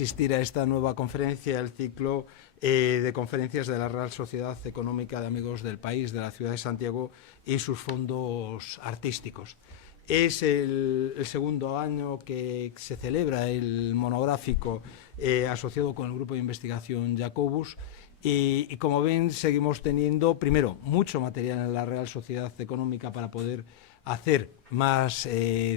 asistir a esta nueva conferencia, el ciclo de conferencias de la Real Sociedad Económica de Amigos del País, de la ciudad de Santiago y sus fondos artísticos. Es el segundo año que se celebra el monográfico asociado con el grupo de investigación Jacobus y como ven seguimos teniendo, primero, mucho material en la Real Sociedad Económica para poder hacer más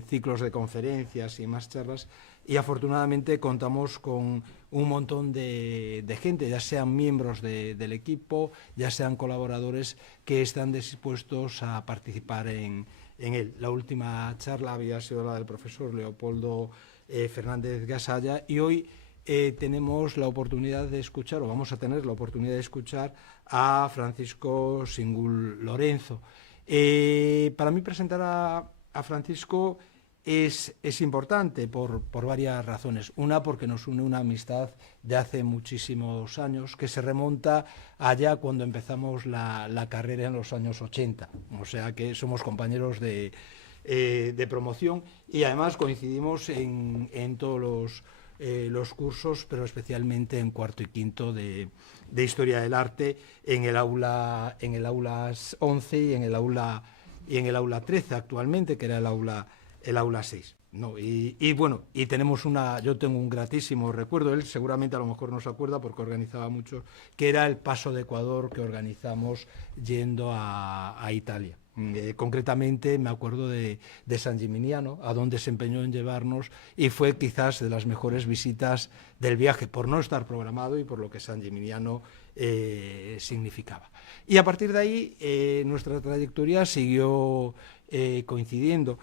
ciclos de conferencias y más charlas y afortunadamente contamos con un montón de gente, ya sean miembros del equipo, ya sean colaboradores que están dispuestos a participar en él. La última charla había sido la del profesor Leopoldo Fernández Gasalla y hoy tenemos la oportunidad de escuchar, o vamos a tener la oportunidad de escuchar a Francisco Singul Lorenzo. Para mí presentar a Francisco es importante por varias razones. Una, porque nos une una amistad de hace muchísimos años, que se remonta allá cuando empezamos la carrera en los años 80. O sea que somos compañeros de promoción y además coincidimos en todos los cursos, pero especialmente en cuarto y quinto de Historia del Arte, en el aula 11 y en el aula 13 actualmente, que era el aula 6. No, y bueno, y yo tengo un gratísimo recuerdo, él seguramente a lo mejor no se acuerda porque organizaba mucho, que era el Paso de Ecuador que organizamos yendo a Italia. Concretamente me acuerdo de San Gimignano, a donde se empeñó en llevarnos y fue quizás de las mejores visitas del viaje, por no estar programado y por lo que San Gimignano significaba. Y a partir de ahí nuestra trayectoria siguió coincidiendo.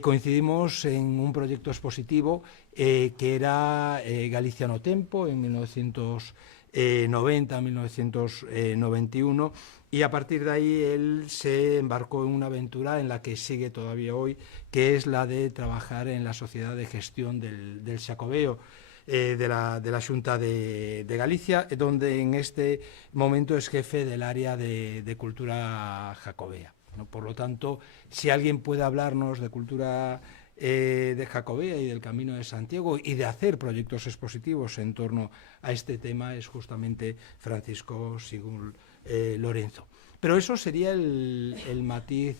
Coincidimos en un proyecto expositivo que era Galicia no Tempo en 1990-1991 y a partir de ahí él se embarcó en una aventura en la que sigue todavía hoy, que es la de trabajar en la Sociedad de Gestión del Xacobeo de la Xunta de Galicia, donde en este momento es jefe del área de cultura jacobea. ¿No? Por lo tanto, si alguien puede hablarnos de cultura de Jacobea y del Camino de Santiago y de hacer proyectos expositivos en torno a este tema, es justamente Francisco Singul Lorenzo. Pero eso sería el matiz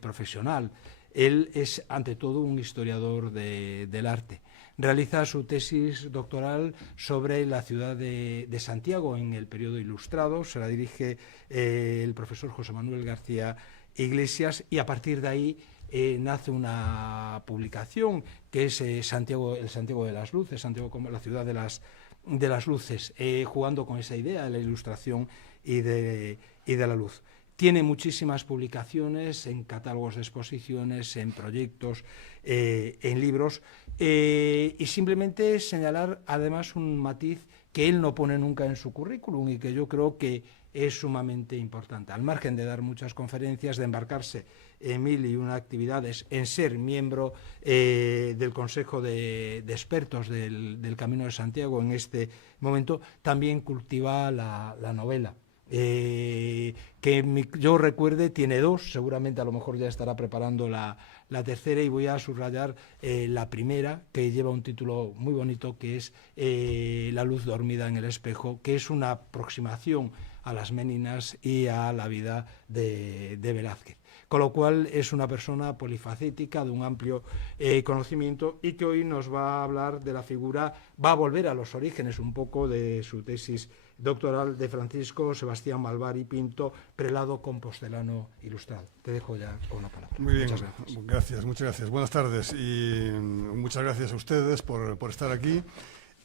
profesional. Él es, ante todo, un historiador del arte. Realiza su tesis doctoral sobre la ciudad de Santiago en el periodo ilustrado. Se la dirige el profesor José Manuel García Iglesias y a partir de ahí nace una publicación que es el Santiago de las Luces, Santiago como la ciudad de las luces, jugando con esa idea de la ilustración y de la luz. Tiene muchísimas publicaciones en catálogos de exposiciones, en proyectos, en libros y simplemente señalar además un matiz que él no pone nunca en su currículum y que yo creo que es sumamente importante. Al margen de dar muchas conferencias, de embarcarse en 1001 actividades, en ser miembro del Consejo de Expertos del Camino de Santiago en este momento, también cultiva la novela. Que yo recuerde tiene dos, seguramente a lo mejor ya estará preparando la tercera y voy a subrayar la primera, que lleva un título muy bonito, que es La luz dormida en el espejo, que es una aproximación a las Méninas y a la vida de Velázquez. Con lo cual es una persona polifacética, de un amplio conocimiento y que hoy nos va a hablar de la figura, va a volver a los orígenes un poco de su tesis doctoral de Francisco Sebastián Malvari Pinto, prelado compostelano ilustrado. Te dejo ya con la palabra. Muy bien, muchas gracias. Buenas tardes y muchas gracias a ustedes por estar aquí.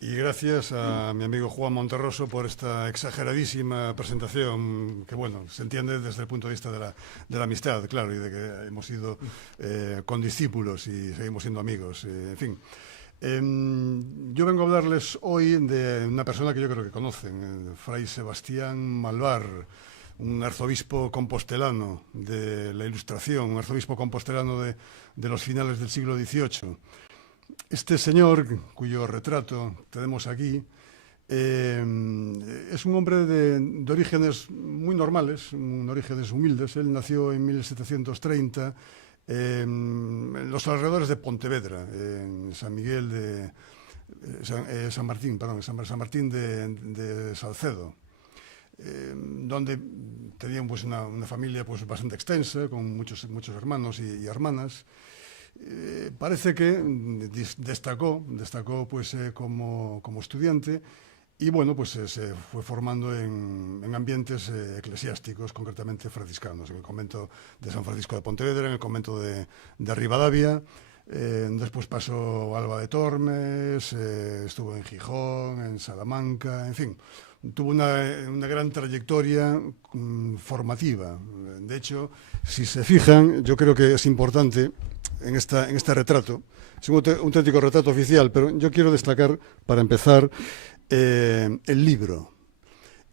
Y gracias a mi amigo Juan Monterroso por esta exageradísima presentación que, bueno, se entiende desde el punto de vista de la amistad, claro, y de que hemos sido condiscípulos y seguimos siendo amigos, en fin. Yo vengo a hablarles hoy de una persona que yo creo que conocen, Fray Sebastián Malvar, un arzobispo compostelano de la Ilustración, un arzobispo compostelano de los finales del siglo XVIII. Este señor, cuyo retrato tenemos aquí, es un hombre de orígenes muy normales, orígenes humildes. Él nació en 1730 en los alrededores de Pontevedra, en San Miguel San Martín, perdón, San Martín de Salcedo, donde tenían pues una familia pues bastante extensa, con muchos hermanos y hermanas. Parece que destacó pues como estudiante, y bueno, pues se fue formando en ambientes eclesiásticos, concretamente franciscanos, en el convento de San Francisco de Pontevedra, en el convento de Ribadavia. Después pasó a Alba de Tormes, estuvo en Gijón, en Salamanca, en fin, tuvo una gran trayectoria formativa. De hecho, si se fijan, yo creo que es importante en este retrato, es un auténtico retrato oficial, pero yo quiero destacar, para empezar, el libro.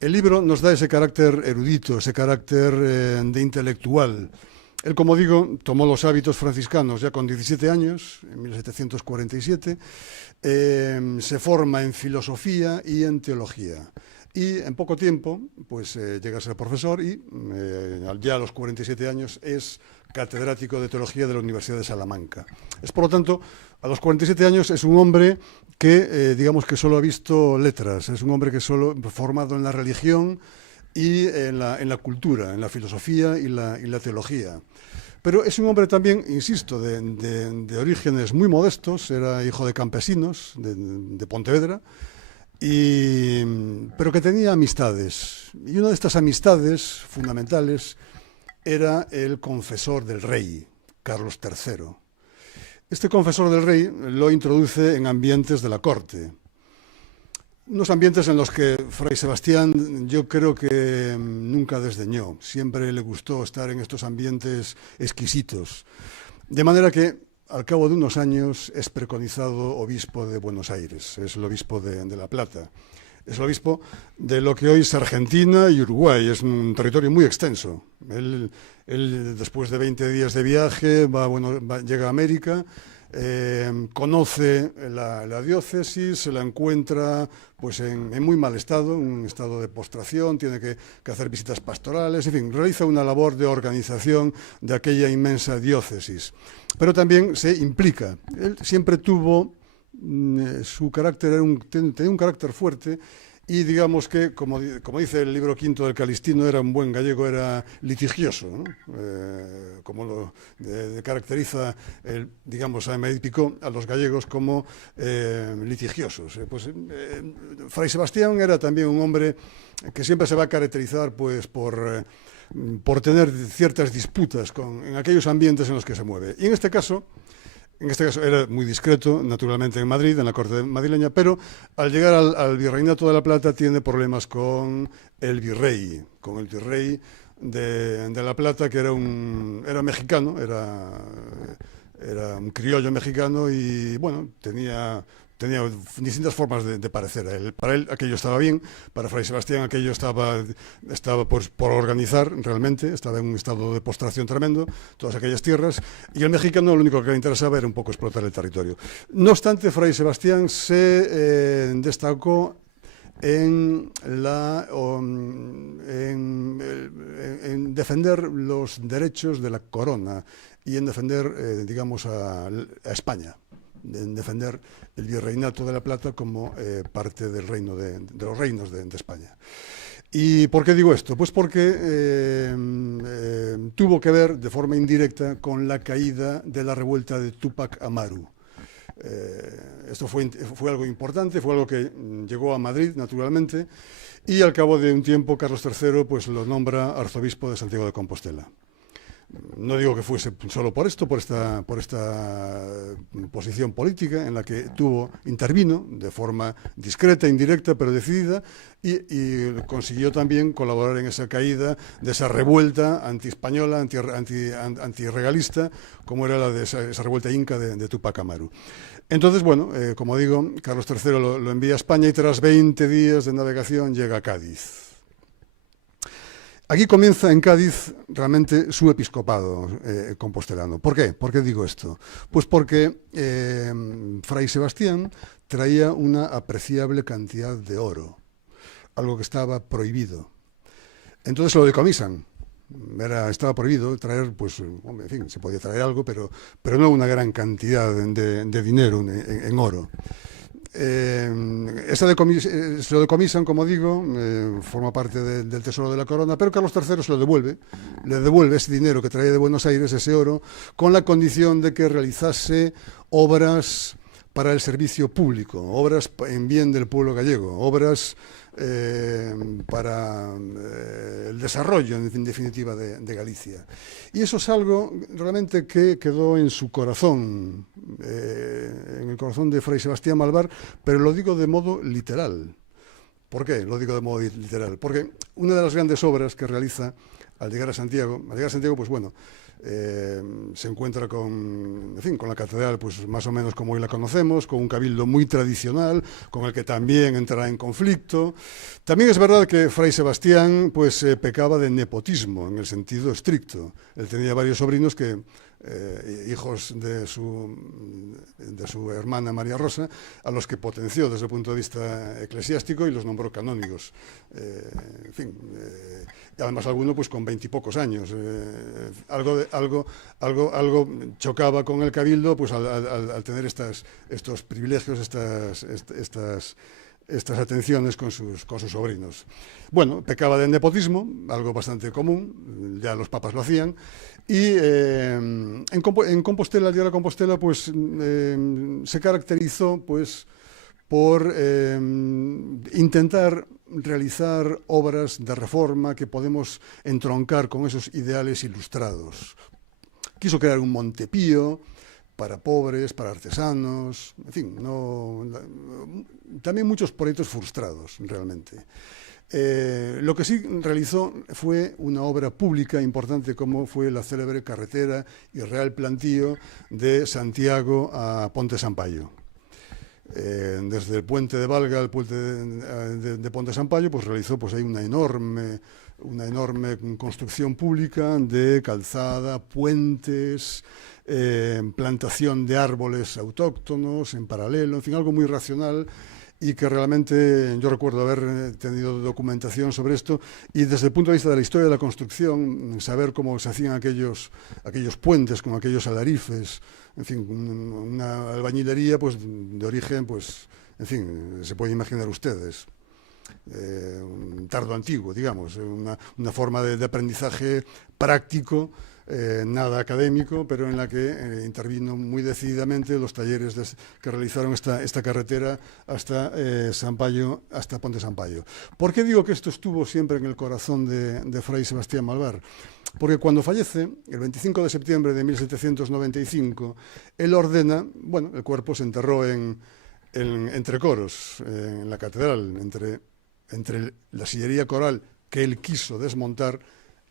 El libro nos da ese carácter erudito, ese carácter de intelectual. Él, como digo, tomó los hábitos franciscanos ya con 17 años, en 1747, se forma en filosofía y en teología. Y en poco tiempo pues llega a ser profesor y ya a los 47 años es catedrático de teología de la Universidad de Salamanca. Es, por lo tanto, a los 47 años es un hombre que, digamos que solo ha visto letras, es un hombre que solo formado en la religión y en la cultura, en la filosofía y la teología. Pero es un hombre también, insisto, de orígenes muy modestos, era hijo de campesinos de Pontevedra, pero que tenía amistades. Y una de estas amistades fundamentales era el confesor del rey, Carlos III. Este confesor del rey lo introduce en ambientes de la corte. Unos ambientes en los que Fray Sebastián yo creo que nunca desdeñó. Siempre le gustó estar en estos ambientes exquisitos. De manera que al cabo de unos años es preconizado obispo de Buenos Aires, es el obispo de La Plata. Es el obispo de lo que hoy es Argentina y Uruguay, es un territorio muy extenso. Él después de 20 días de viaje llega a América, conoce la diócesis, se la encuentra pues en muy mal estado, un estado de postración, tiene que hacer visitas pastorales, en fin, realiza una labor de organización de aquella inmensa diócesis. Pero también se implica. Él siempre tuvo su carácter, tenía un carácter fuerte, y digamos que, como dice el libro quinto del Calistino, era un buen gallego, era litigioso, ¿no? Como lo caracteriza, digamos, a Amédée Picot, a los gallegos como litigiosos. Fray Sebastián era también un hombre que siempre se va a caracterizar pues, por tener ciertas disputas en aquellos ambientes en los que se mueve. Y en este caso era muy discreto, naturalmente en Madrid, en la corte madrileña, pero al llegar al Virreinato de La Plata tiene problemas con el virrey de La Plata, que era mexicano, era un criollo mexicano y, bueno, tenía distintas formas de parecer a él. Para él aquello estaba bien, para Fray Sebastián aquello estaba pues, por organizar realmente, estaba en un estado de postración tremendo, todas aquellas tierras, y el mexicano lo único que le interesaba era un poco explotar el territorio. No obstante, Fray Sebastián se destacó en defender los derechos de la corona y en defender, digamos, a España, en defender el virreinato de La Plata como parte del reino de los reinos de España. ¿Y por qué digo esto? Pues porque tuvo que ver de forma indirecta con la caída de la revuelta de Túpac Amaru. Esto fue algo importante, fue algo que llegó a Madrid, naturalmente, y al cabo de un tiempo Carlos III pues, lo nombra arzobispo de Santiago de Compostela. No digo que fuese solo por esto, por esta posición política en la que intervino de forma discreta, indirecta, pero decidida, y consiguió también colaborar en esa caída de esa revuelta anti-española, antirregalista, como era la de esa revuelta inca de Túpac Amaru. Entonces, bueno, como digo, Carlos III lo envía a España y tras 20 días de navegación llega a Cádiz. Aquí comienza en Cádiz realmente su episcopado compostelano. ¿Por qué? ¿Por qué digo esto? Pues porque Fray Sebastián traía una apreciable cantidad de oro, algo que estaba prohibido. Entonces lo decomisan. Estaba prohibido traer, pues, en fin, se podía traer algo, pero no una gran cantidad de dinero en oro. se lo decomisan, como digo, forma parte del tesoro de la corona, pero Carlos III se lo devuelve, le devuelve ese dinero que traía de Buenos Aires, ese oro, con la condición de que realizase obras para el servicio público, obras en bien del pueblo gallego, obras para el desarrollo, en definitiva, de Galicia. Y eso es algo realmente que quedó en su corazón, en el corazón de Fray Sebastián Malvar, pero lo digo de modo literal. ¿Por qué lo digo de modo literal? Porque una de las grandes obras que realiza al llegar a Santiago, pues bueno, se encuentra con la catedral, pues más o menos como hoy la conocemos, con un cabildo muy tradicional, con el que también entrará en conflicto. También es verdad que Fray Sebastián pues pecaba de nepotismo en el sentido estricto. Él tenía varios sobrinos que hijos de su hermana María Rosa, a los que potenció desde el punto de vista eclesiástico y los nombró canónigos. Además alguno pues con 20 y pocos años. Algo chocaba con el cabildo pues al tener estos privilegios, estas atenciones con sus sobrinos. Bueno, pecaba de nepotismo, algo bastante común, ya los papas lo hacían, y en Compostela, el día de la Compostela, pues se caracterizó pues por intentar realizar obras de reforma que podemos entroncar con esos ideales ilustrados. Quiso crear un Montepío para pobres, para artesanos, en fin, también muchos proyectos frustrados, realmente. Lo que sí realizó fue una obra pública importante como fue la célebre carretera y Real Plantío de Santiago a Ponte Sampaio. Desde el puente de Valga al puente de Ponte Sampaio, pues realizó pues ahí una enorme construcción pública de calzada, puentes, plantación de árboles autóctonos en paralelo, en fin, algo muy racional y que realmente yo recuerdo haber tenido documentación sobre esto y desde el punto de vista de la historia de la construcción, saber cómo se hacían aquellos puentes con aquellos alarifes, en fin, una albañilería pues de origen, pues, en fin, se pueden imaginar ustedes. Un tardo antiguo, digamos, una forma de aprendizaje práctico, nada académico, pero en la que intervino muy decididamente los talleres que realizaron esta carretera hasta Sampaio, hasta Ponte Sampaio. ¿Por qué digo que esto estuvo siempre en el corazón de Fray Sebastián Malvar? Porque cuando fallece, el 25 de septiembre de 1795, él ordena, bueno, el cuerpo se enterró entre coros, en la catedral, entre la sillería coral que él quiso desmontar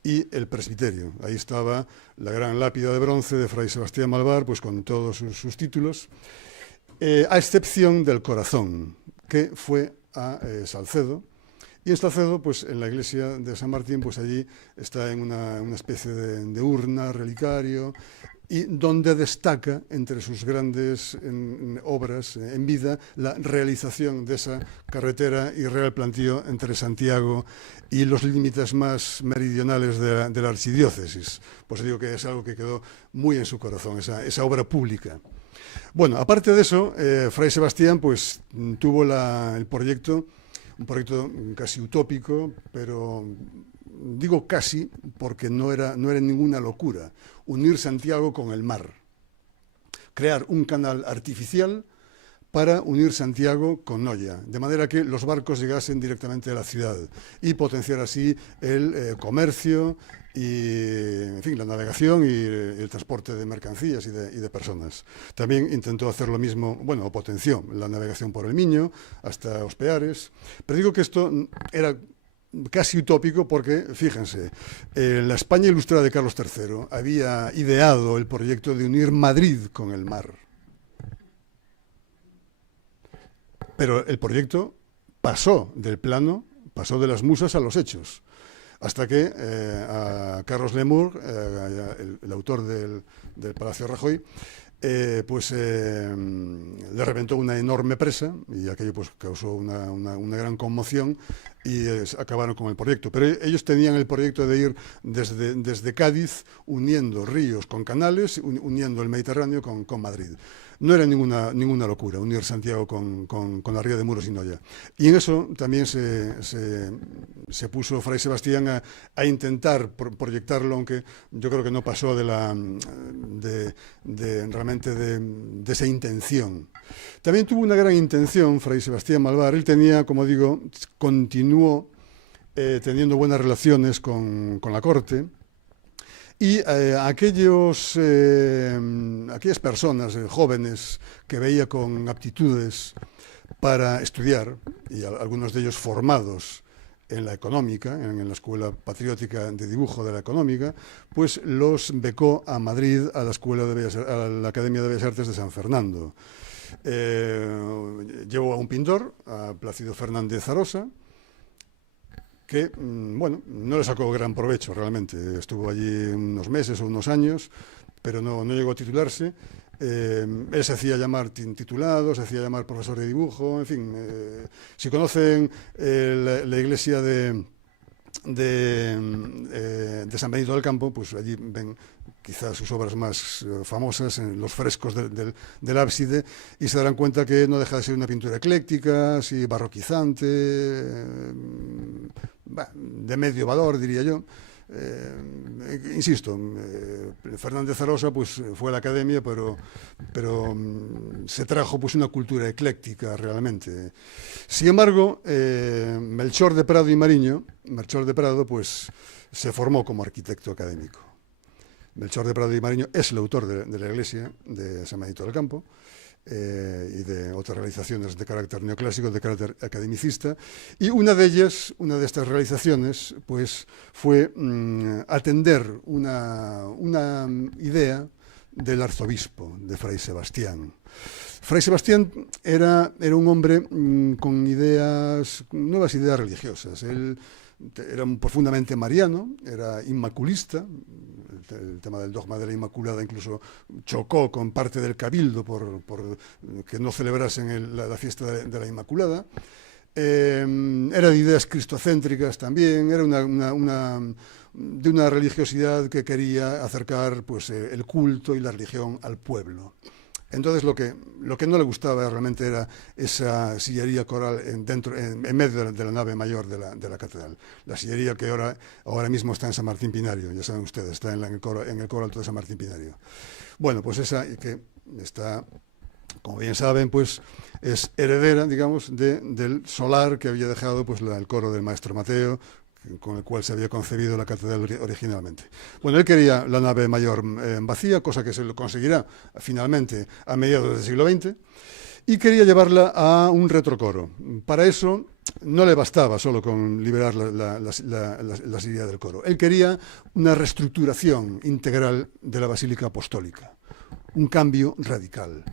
y el presbiterio. Ahí estaba la gran lápida de bronce de Fray Sebastián Malvar, pues con todos sus títulos, a excepción del corazón, que fue a Salcedo. Y en Salcedo, pues en la iglesia de San Martín, pues allí está en una especie de urna, relicario, y donde destaca entre sus grandes obras en vida la realización de esa carretera y Real Plantío entre Santiago y los límites más meridionales de la archidiócesis. Pues digo que es algo que quedó muy en su corazón, esa obra pública. Bueno, aparte de eso, Fray Sebastián pues tuvo un proyecto casi utópico, pero digo casi porque no era ninguna locura, unir Santiago con el mar, crear un canal artificial para unir Santiago con Noia, de manera que los barcos llegasen directamente a la ciudad y potenciar así el comercio y, en fin, la navegación y el transporte de mercancías y de personas. También intentó hacer lo mismo, bueno, potenció la navegación por el Miño hasta Ospeares, pero digo que esto era casi utópico porque, fíjense, la España ilustrada de Carlos III había ideado el proyecto de unir Madrid con el mar. Pero el proyecto pasó del plano, pasó de las musas a los hechos, hasta que a Carlos Lemur, el autor del Palacio Rajoy, le reventó una enorme presa y aquello pues causó una gran conmoción y acabaron con el proyecto. Pero ellos tenían el proyecto de ir desde Cádiz, uniendo ríos con canales, uniendo el Mediterráneo con Madrid. No era ninguna locura unir Santiago con la ría de Muros y Noya. Y en eso también se puso Fray Sebastián a intentar proyectarlo, aunque yo creo que no pasó realmente de esa intención. También tuvo una gran intención Fray Sebastián Malvar. Él tenía, como digo, continuó teniendo buenas relaciones con la corte. Y aquellas personas jóvenes que veía con aptitudes para estudiar, y algunos de ellos formados en la Económica, en la Escuela Patriótica de Dibujo de la Económica, pues los becó a Madrid a la Academia de Bellas Artes de San Fernando. Llevó a un pintor, a Plácido Fernández Arosa, que, bueno, no le sacó gran provecho realmente. Estuvo allí unos meses o unos años, pero no llegó a titularse. Él se hacía llamar titulado, se hacía llamar profesor de dibujo, en fin. Si conocen la iglesia de San Benito del Campo, pues allí ven quizás sus obras más famosas, en los frescos del ábside, y se darán cuenta que no deja de ser una pintura ecléctica, así barroquizante, de medio valor, diría yo. Insisto, Fernández Arosa pues fue a la academia, pero se trajo pues una cultura ecléctica realmente. Sin embargo, Melchor de Prado y Mariño, Melchor de Prado pues se formó como arquitecto académico. Melchor de Prado y Mariño es el autor de la iglesia de San Benito del Campo, y de otras realizaciones de carácter neoclásico, de carácter academicista, y una de estas realizaciones pues fue atender una idea del arzobispo, de Fray Sebastián. Fray Sebastián era un hombre con nuevas ideas religiosas. Él era profundamente mariano, era inmaculista. El tema del dogma de la Inmaculada incluso chocó con parte del cabildo por que no celebrasen la fiesta de la Inmaculada. Era de ideas cristocéntricas también, era de una religiosidad que quería acercar pues, el culto y la religión al pueblo. Entonces lo que no le gustaba realmente era esa sillería coral en medio de la nave mayor de la catedral. La sillería que ahora mismo está en San Martín Pinario, ya saben ustedes, está en el coro alto de San Martín Pinario. Bueno, pues esa que está, como bien saben, pues es heredera, digamos, del solar que había dejado pues el coro del maestro Mateo, con el cual se había concebido la catedral originalmente. Bueno, él quería la nave mayor vacía, cosa que se lo conseguirá finalmente a mediados del siglo XX, y quería llevarla a un retrocoro. Para eso no le bastaba solo con liberar la silla del coro. Él quería una reestructuración integral de la Basílica Apostólica, un cambio radical.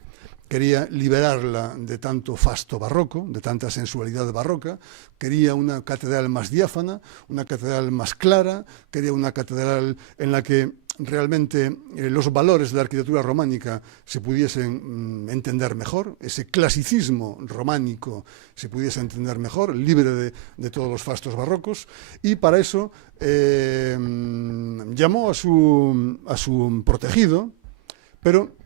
Quería liberarla de tanto fasto barroco, de tanta sensualidad barroca, quería una catedral más diáfana, una catedral más clara, quería una catedral en la que realmente los valores de la arquitectura románica se pudiesen entender mejor, ese clasicismo románico se pudiese entender mejor, libre de todos los fastos barrocos, y para eso llamó a su protegido, pero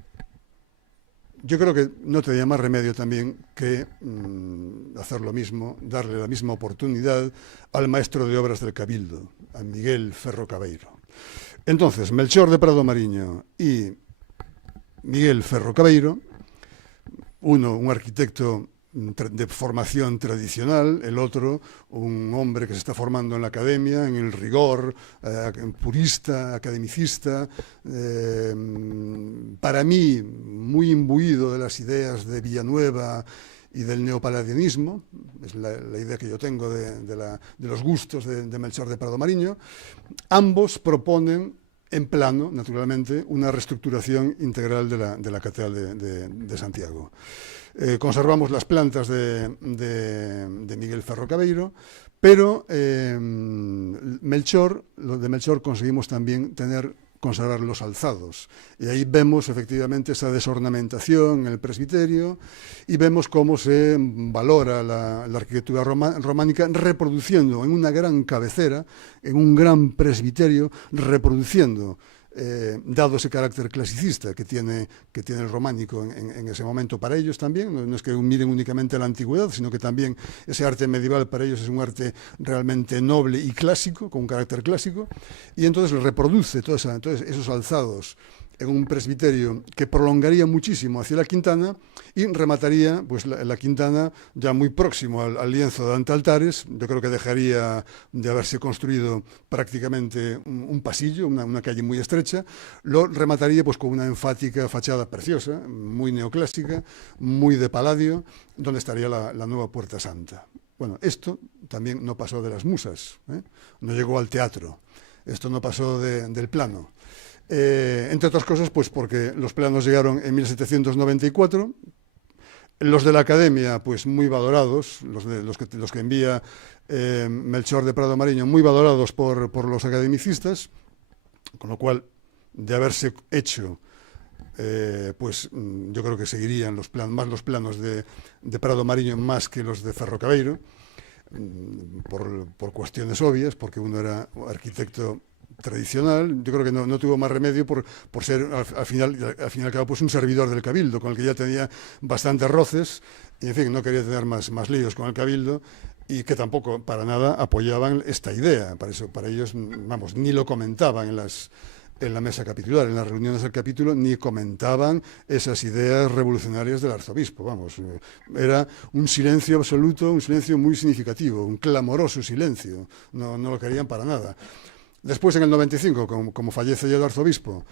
yo creo que no tenía más remedio también que hacer lo mismo, darle la misma oportunidad al maestro de obras del Cabildo, a Miguel Ferro Cabeiro. Entonces, Melchor de Prado Mariño y Miguel Ferro Cabeiro, uno un arquitecto de formación tradicional, el otro un hombre que se está formando en la academia, en el rigor, purista, academicista, para mí muy imbuido de las ideas de Villanueva y del neopalladianismo, es la idea que yo tengo de los gustos de Melchor de Prado Mariño. Ambos proponen en plano, naturalmente, una reestructuración integral de la Catedral de Santiago. Conservamos las plantas de Miguel Ferro Cabeiro, pero lo de Melchor conseguimos también tener conservar los alzados. Y ahí vemos efectivamente esa desornamentación en el presbiterio y vemos cómo se valora la arquitectura románica reproduciendo en una gran cabecera, en un gran presbiterio, reproduciendo dado ese carácter clasicista que tiene el románico en ese momento para ellos también, no es que miren únicamente la antigüedad, sino que también ese arte medieval para ellos es un arte realmente noble y clásico, con un carácter clásico, y entonces reproduce todos esos alzados en un presbiterio que prolongaría muchísimo hacia la Quintana y remataría pues la Quintana ya muy próximo al lienzo de Dante Altares. Yo creo que dejaría de haberse construido prácticamente un pasillo, una calle muy estrecha, lo remataría pues con una enfática fachada preciosa, muy neoclásica, muy de Palladio, donde estaría la nueva Puerta Santa. Bueno, esto también no pasó de las musas, no llegó al teatro, esto no pasó del plano. Entre otras cosas, pues porque los planos llegaron en 1794, los de la Academia, pues muy valorados, los que envía Melchor de Prado Mariño, muy valorados por los academicistas, con lo cual, de haberse hecho, pues yo creo que seguirían más los planos de Prado Mariño más que los de Ferro-Cabeiro, por cuestiones obvias, porque uno era arquitecto tradicional. Yo creo que no tuvo más remedio por ser al fin y al cabo pues un servidor del Cabildo, con el que ya tenía bastantes roces, y en fin, no quería tener más líos con el Cabildo, y que tampoco para nada apoyaban esta idea. Para ellos, vamos, ni lo comentaban en la mesa capitular, en las reuniones del capítulo, ni comentaban esas ideas revolucionarias del arzobispo. Vamos, era un silencio absoluto, un silencio muy significativo, un clamoroso silencio, no lo querían para nada. Después, en el 95, como fallece ya el arzobispo,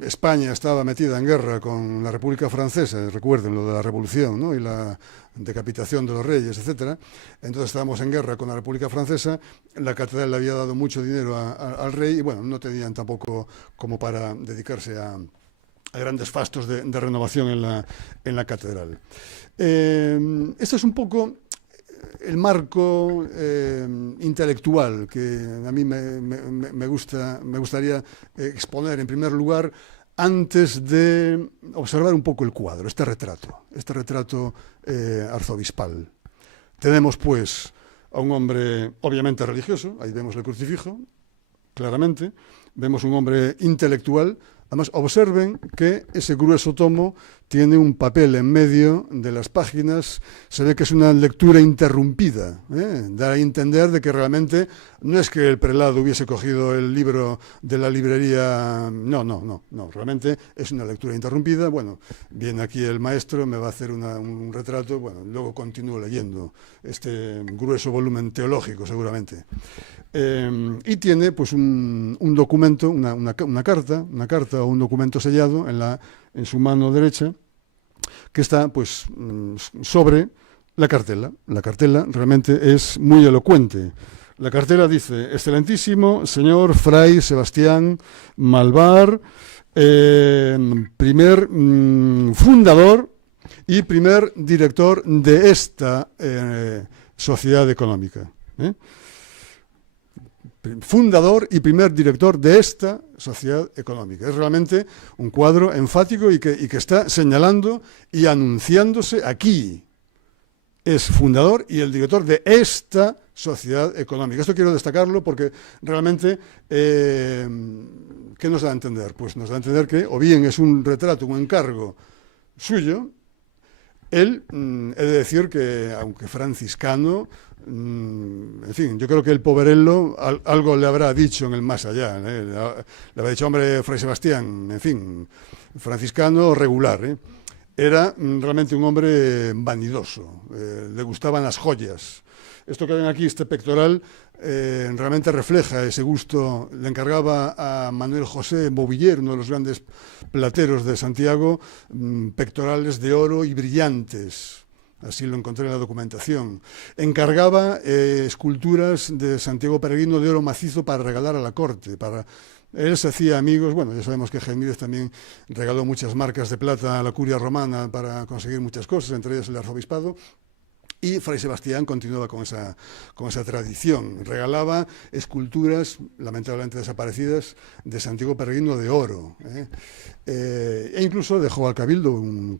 España estaba metida en guerra con la República Francesa, recuerden lo de la Revolución, ¿no? Y la decapitación de los reyes, etcétera. Entonces estábamos en guerra con la República Francesa, la catedral le había dado mucho dinero al rey y bueno, no tenían tampoco como para dedicarse a grandes fastos de renovación en la catedral. Esto es un poco el marco intelectual que a mí me gustaría exponer en primer lugar antes de observar un poco el cuadro, este retrato arzobispal. Tenemos pues a un hombre obviamente religioso, ahí vemos el crucifijo, claramente, vemos un hombre intelectual. Además, observen que ese grueso tomo tiene un papel en medio de las páginas, se ve que es una lectura interrumpida, da a entender de que realmente no es que el prelado hubiese cogido el libro de la librería, no, realmente es una lectura interrumpida. Bueno, viene aquí el maestro, me va a hacer un retrato, bueno, luego continúo leyendo este grueso volumen teológico seguramente. Y tiene pues un documento, una carta o un documento sellado en su mano derecha, que está pues sobre la cartela. La cartela realmente es muy elocuente. La cartela dice: excelentísimo señor Fray Sebastián Malvar, primer fundador y primer director de esta sociedad económica. Fundador y primer director de esta sociedad económica. Es realmente un cuadro enfático y que está señalando y anunciándose aquí. Es fundador y el director de esta sociedad económica. Esto quiero destacarlo porque realmente, ¿qué nos da a entender? Pues nos da a entender que o bien es un retrato, un encargo suyo. Él, he de decir que, aunque franciscano, en fin, yo creo que el Poverello algo le habrá dicho en el más allá. Le habrá dicho: hombre, Fray Sebastián, en fin, franciscano regular. Era realmente un hombre vanidoso, le gustaban las joyas. Esto que ven aquí, este pectoral, realmente refleja ese gusto. Le encargaba a Manuel José Boviller, uno de los grandes plateros de Santiago, pectorales de oro y brillantes. Así lo encontré en la documentación. Encargaba esculturas de Santiago Peregrino de oro macizo para regalar a la corte. Él se hacía amigos. Bueno, ya sabemos que Gemídez también regaló muchas marcas de plata a la curia romana para conseguir muchas cosas, entre ellas el arzobispado. Y Fray Sebastián continuaba con esa tradición. Regalaba esculturas, lamentablemente desaparecidas, de Santiago Peregrino de oro. E incluso dejó al Cabildo un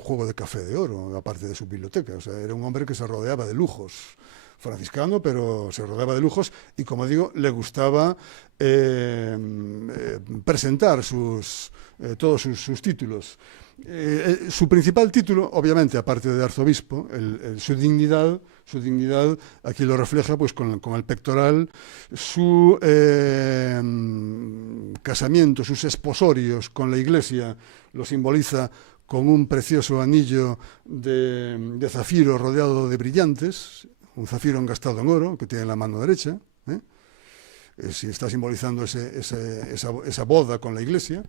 juego de café de oro, aparte de su biblioteca. O sea, era un hombre que se rodeaba de lujos. Franciscano, pero se rodeaba de lujos y, como digo, le gustaba presentar todos sus títulos. Su principal título, obviamente, aparte de arzobispo, su dignidad, aquí lo refleja pues con el pectoral, su casamiento, sus esposorios con la Iglesia, lo simboliza con un precioso anillo de zafiro rodeado de brillantes, un zafiro engastado en oro que tiene en la mano derecha, si está simbolizando esa boda con la Iglesia.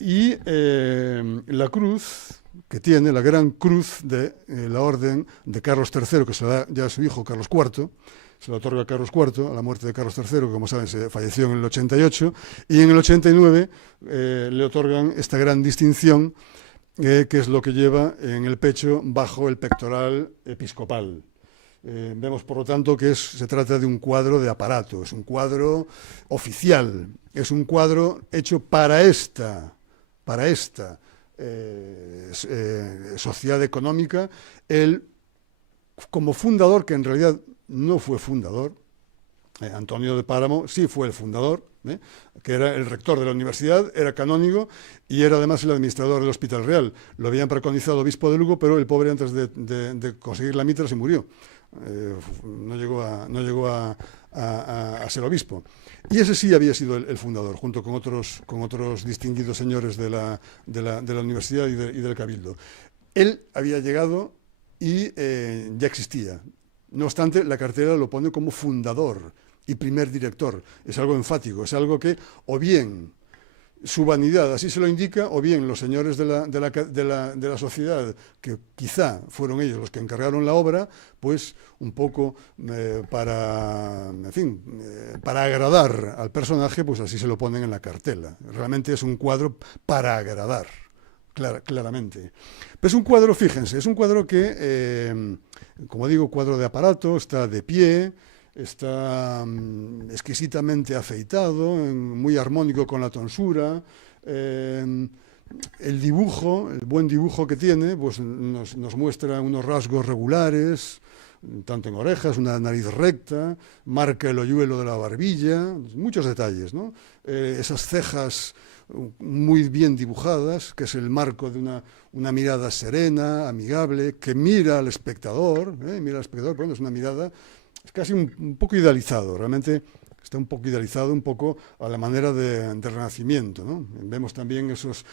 Y la cruz que tiene, la gran cruz de la orden de Carlos III, que se la da ya a su hijo Carlos IV, se la otorga a Carlos IV a la muerte de Carlos III, que como saben se falleció en el 88, y en el 89 le otorgan esta gran distinción, que es lo que lleva en el pecho bajo el pectoral episcopal. Vemos, por lo tanto, que se trata de un cuadro de aparato, es un cuadro oficial, es un cuadro hecho para esta sociedad económica. Él, como fundador, que en realidad no fue fundador, Antonio de Páramo sí fue el fundador, que era el rector de la universidad, era canónigo y era además el administrador del Hospital Real. Lo habían preconizado obispo de Lugo, pero el pobre, antes de conseguir la mitra, se murió. No llegó a ser obispo. Y ese sí había sido el fundador, junto con otros distinguidos señores de la universidad y del Cabildo. Él había llegado y ya existía. No obstante, la cartera lo pone como fundador y primer director. Es algo enfático, es algo que o bien su vanidad así se lo indica, o bien los señores de la sociedad, que quizá fueron ellos los que encargaron la obra, pues un poco para agradar al personaje, pues así se lo ponen en la cartela. Realmente es un cuadro para agradar, claramente. Pero es un cuadro, fíjense, es un cuadro que, como digo, cuadro de aparato, está de pie, está exquisitamente afeitado, muy armónico con la tonsura. El dibujo, el buen dibujo que tiene, pues nos muestra unos rasgos regulares, tanto en orejas, una nariz recta, marca el hoyuelo de la barbilla, muchos detalles, ¿no? Esas cejas muy bien dibujadas, que es el marco de una mirada serena, amigable, que mira al espectador, bueno, es una mirada. Es casi un poco idealizado, realmente está un poco idealizado, un poco a la manera de Renacimiento, ¿no? Vemos también esos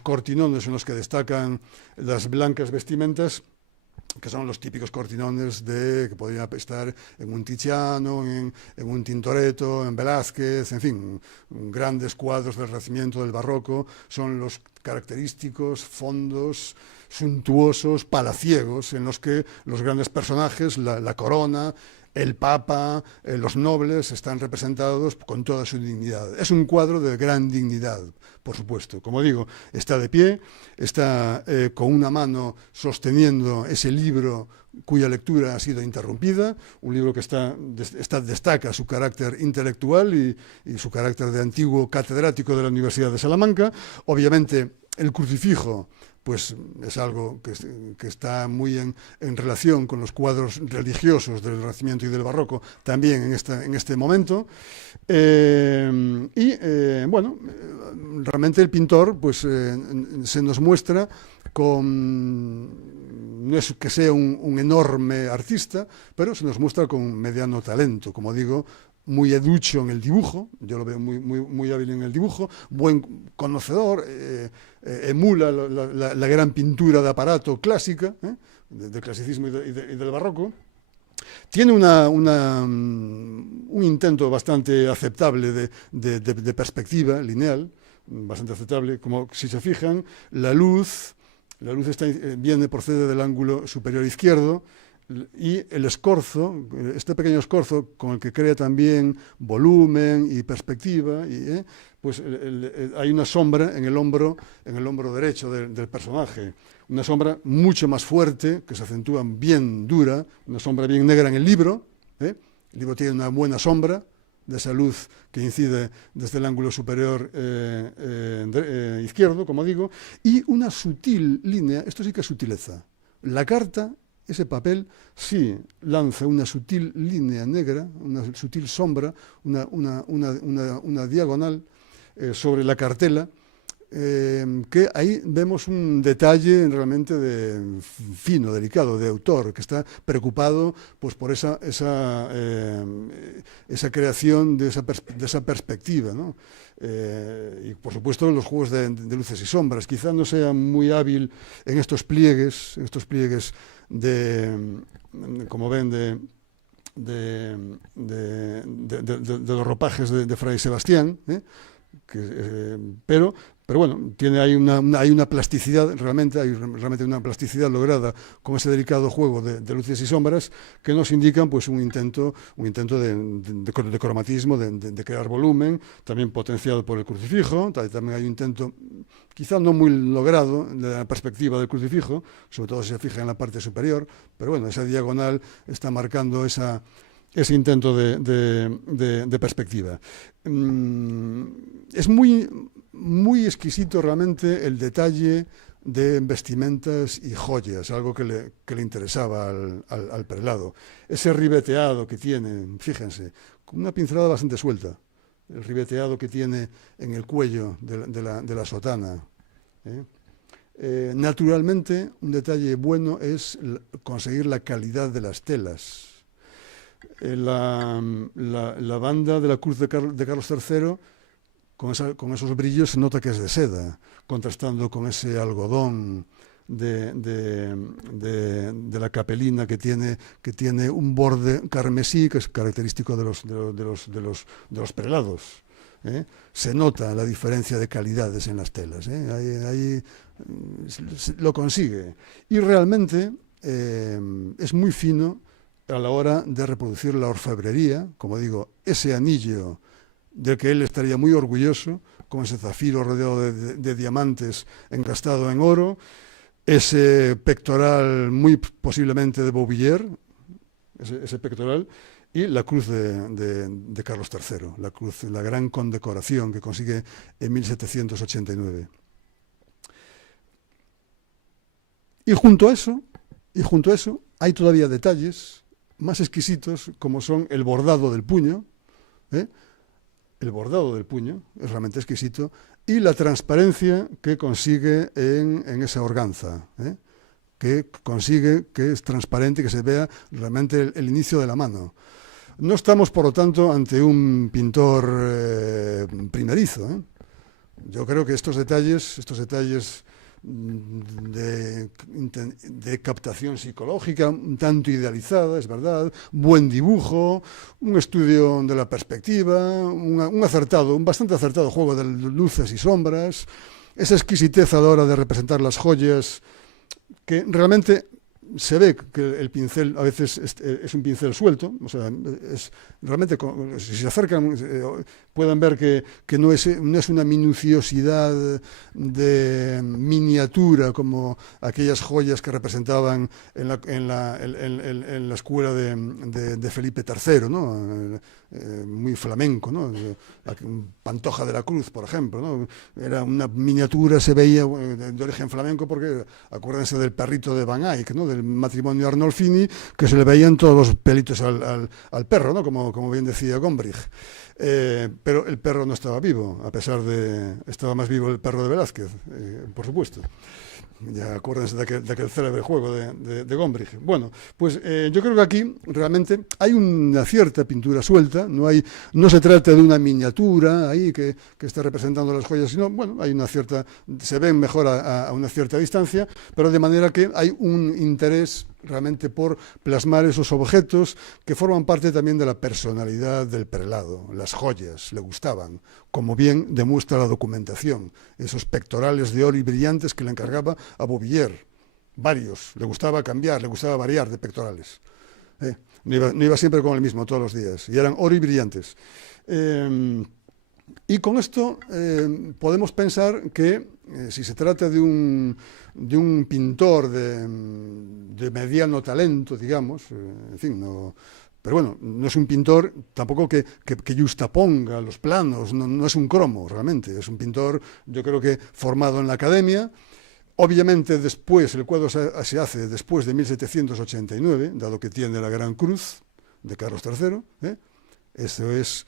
cortinones en los que destacan las blancas vestimentas, que son los típicos cortinones que podrían estar en un Tiziano, en un Tintoretto, en Velázquez, en fin, grandes cuadros del Renacimiento, del Barroco, son los característicos fondos suntuosos, palaciegos, en los que los grandes personajes, la corona, el Papa, los nobles están representados con toda su dignidad. Es un cuadro de gran dignidad, por supuesto. Como digo, está de pie, está con una mano sosteniendo ese libro cuya lectura ha sido interrumpida, un libro que destaca su carácter intelectual y su carácter de antiguo catedrático de la Universidad de Salamanca. Obviamente, el crucifijo pues es algo que está muy en relación con los cuadros religiosos del Renacimiento y del Barroco, también en este momento. Realmente el pintor pues, se nos muestra no es que sea un enorme artista, pero se nos muestra con mediano talento, como digo, muy educho en el dibujo, yo lo veo muy hábil en el dibujo, buen conocedor, emula la gran pintura de aparato clásica, del clasicismo y del barroco. Tiene un intento bastante aceptable de perspectiva lineal, bastante aceptable, como si se fijan, la luz procede del ángulo superior izquierdo, y el escorzo, este pequeño escorzo con el que crea también volumen y perspectiva, pues hay una sombra en el hombro derecho del personaje, una sombra mucho más fuerte, que se acentúa bien dura, una sombra bien negra en el libro, ¿eh? El libro tiene una buena sombra de esa luz que incide desde el ángulo superior izquierdo, como digo, y una sutil línea, esto sí que es sutileza. La carta, ese papel, sí lanza una sutil línea negra, una sutil sombra, una diagonal sobre la cartela, que ahí vemos un detalle realmente fino, delicado, de autor, que está preocupado pues, por esa creación de esa perspectiva, ¿no? Y por supuesto los juegos de luces y sombras. Quizá no sea muy hábil en estos pliegues como ven, de los ropajes de Fray Sebastián, pero bueno, hay una plasticidad, realmente hay una plasticidad lograda con ese delicado juego de luces y sombras que nos indican pues un intento de cromatismo, de crear volumen, también potenciado por el crucifijo. También hay un intento, quizá no muy logrado, de la perspectiva del crucifijo, sobre todo si se fija en la parte superior, pero bueno, esa diagonal está marcando ese intento de perspectiva. Es muy exquisito realmente el detalle de vestimentas y joyas, algo que le interesaba al prelado. Ese ribeteado que tiene, fíjense, con una pincelada bastante suelta, el ribeteado que tiene en el cuello de la sotana. Naturalmente, un detalle bueno es conseguir la calidad de las telas. La banda de la cruz de Carlos III, con esos brillos, se nota que es de seda, contrastando con ese algodón de la capelina que tiene un borde carmesí, que es característico de los prelados. Se nota la diferencia de calidades en las telas. Ahí lo consigue. Y realmente es muy fino a la hora de reproducir la orfebrería, como digo, ese anillo del que él estaría muy orgulloso, con ese zafiro rodeado de diamantes encastado en oro, ese pectoral muy posiblemente de Beauvilliers, ese pectoral, y la cruz de Carlos III, la gran condecoración que consigue en 1789. Y junto a eso hay todavía detalles más exquisitos, como son el bordado del puño. El bordado del puño es realmente exquisito, y la transparencia que consigue en esa organza, que consigue que es transparente, que se vea realmente el inicio de la mano. No estamos, por lo tanto, ante un pintor primerizo. Yo creo que estos detalles de captación psicológica, un tanto idealizada, es verdad, buen dibujo, un estudio de la perspectiva, un bastante acertado juego de luces y sombras, esa exquisitez a la hora de representar las joyas, que realmente se ve que el pincel a veces es un pincel suelto, o sea, realmente si se acercan pueden ver que no es una minuciosidad de miniatura como aquellas joyas que representaban en la escuela de Felipe III, ¿no? Muy flamenco, ¿no? Pantoja de la Cruz, por ejemplo, ¿no? Era una miniatura, se veía de origen flamenco, porque acuérdense del perrito de Van Eyck, ¿no? Del matrimonio Arnolfini, que se le veían todos los pelitos al perro, ¿no? Como bien decía Gombrich. Pero el perro no estaba vivo, estaba más vivo el perro de Velázquez, por supuesto. Ya acuérdense de aquel célebre juego de Gombrich. Bueno, pues yo creo que aquí realmente hay una cierta pintura suelta, no se trata de una miniatura ahí que está representando las joyas, sino, bueno, se ven mejor a una cierta distancia, pero de manera que hay un interés realmente por plasmar esos objetos que forman parte también de la personalidad del prelado. Las joyas le gustaban, como bien demuestra la documentación, esos pectorales de oro y brillantes que le encargaba a Beauvilliers, varios, le gustaba variar de pectorales. No iba siempre con el mismo todos los días, y eran oro y brillantes. Y con esto podemos pensar que si se trata de un pintor de mediano talento, digamos, en fin, no, pero bueno, no es un pintor tampoco que justaponga los planos, no es un cromo realmente, es un pintor, yo creo que formado en la academia. Obviamente después, el cuadro se hace después de 1789, dado que tiene la Gran Cruz de Carlos III, Eso es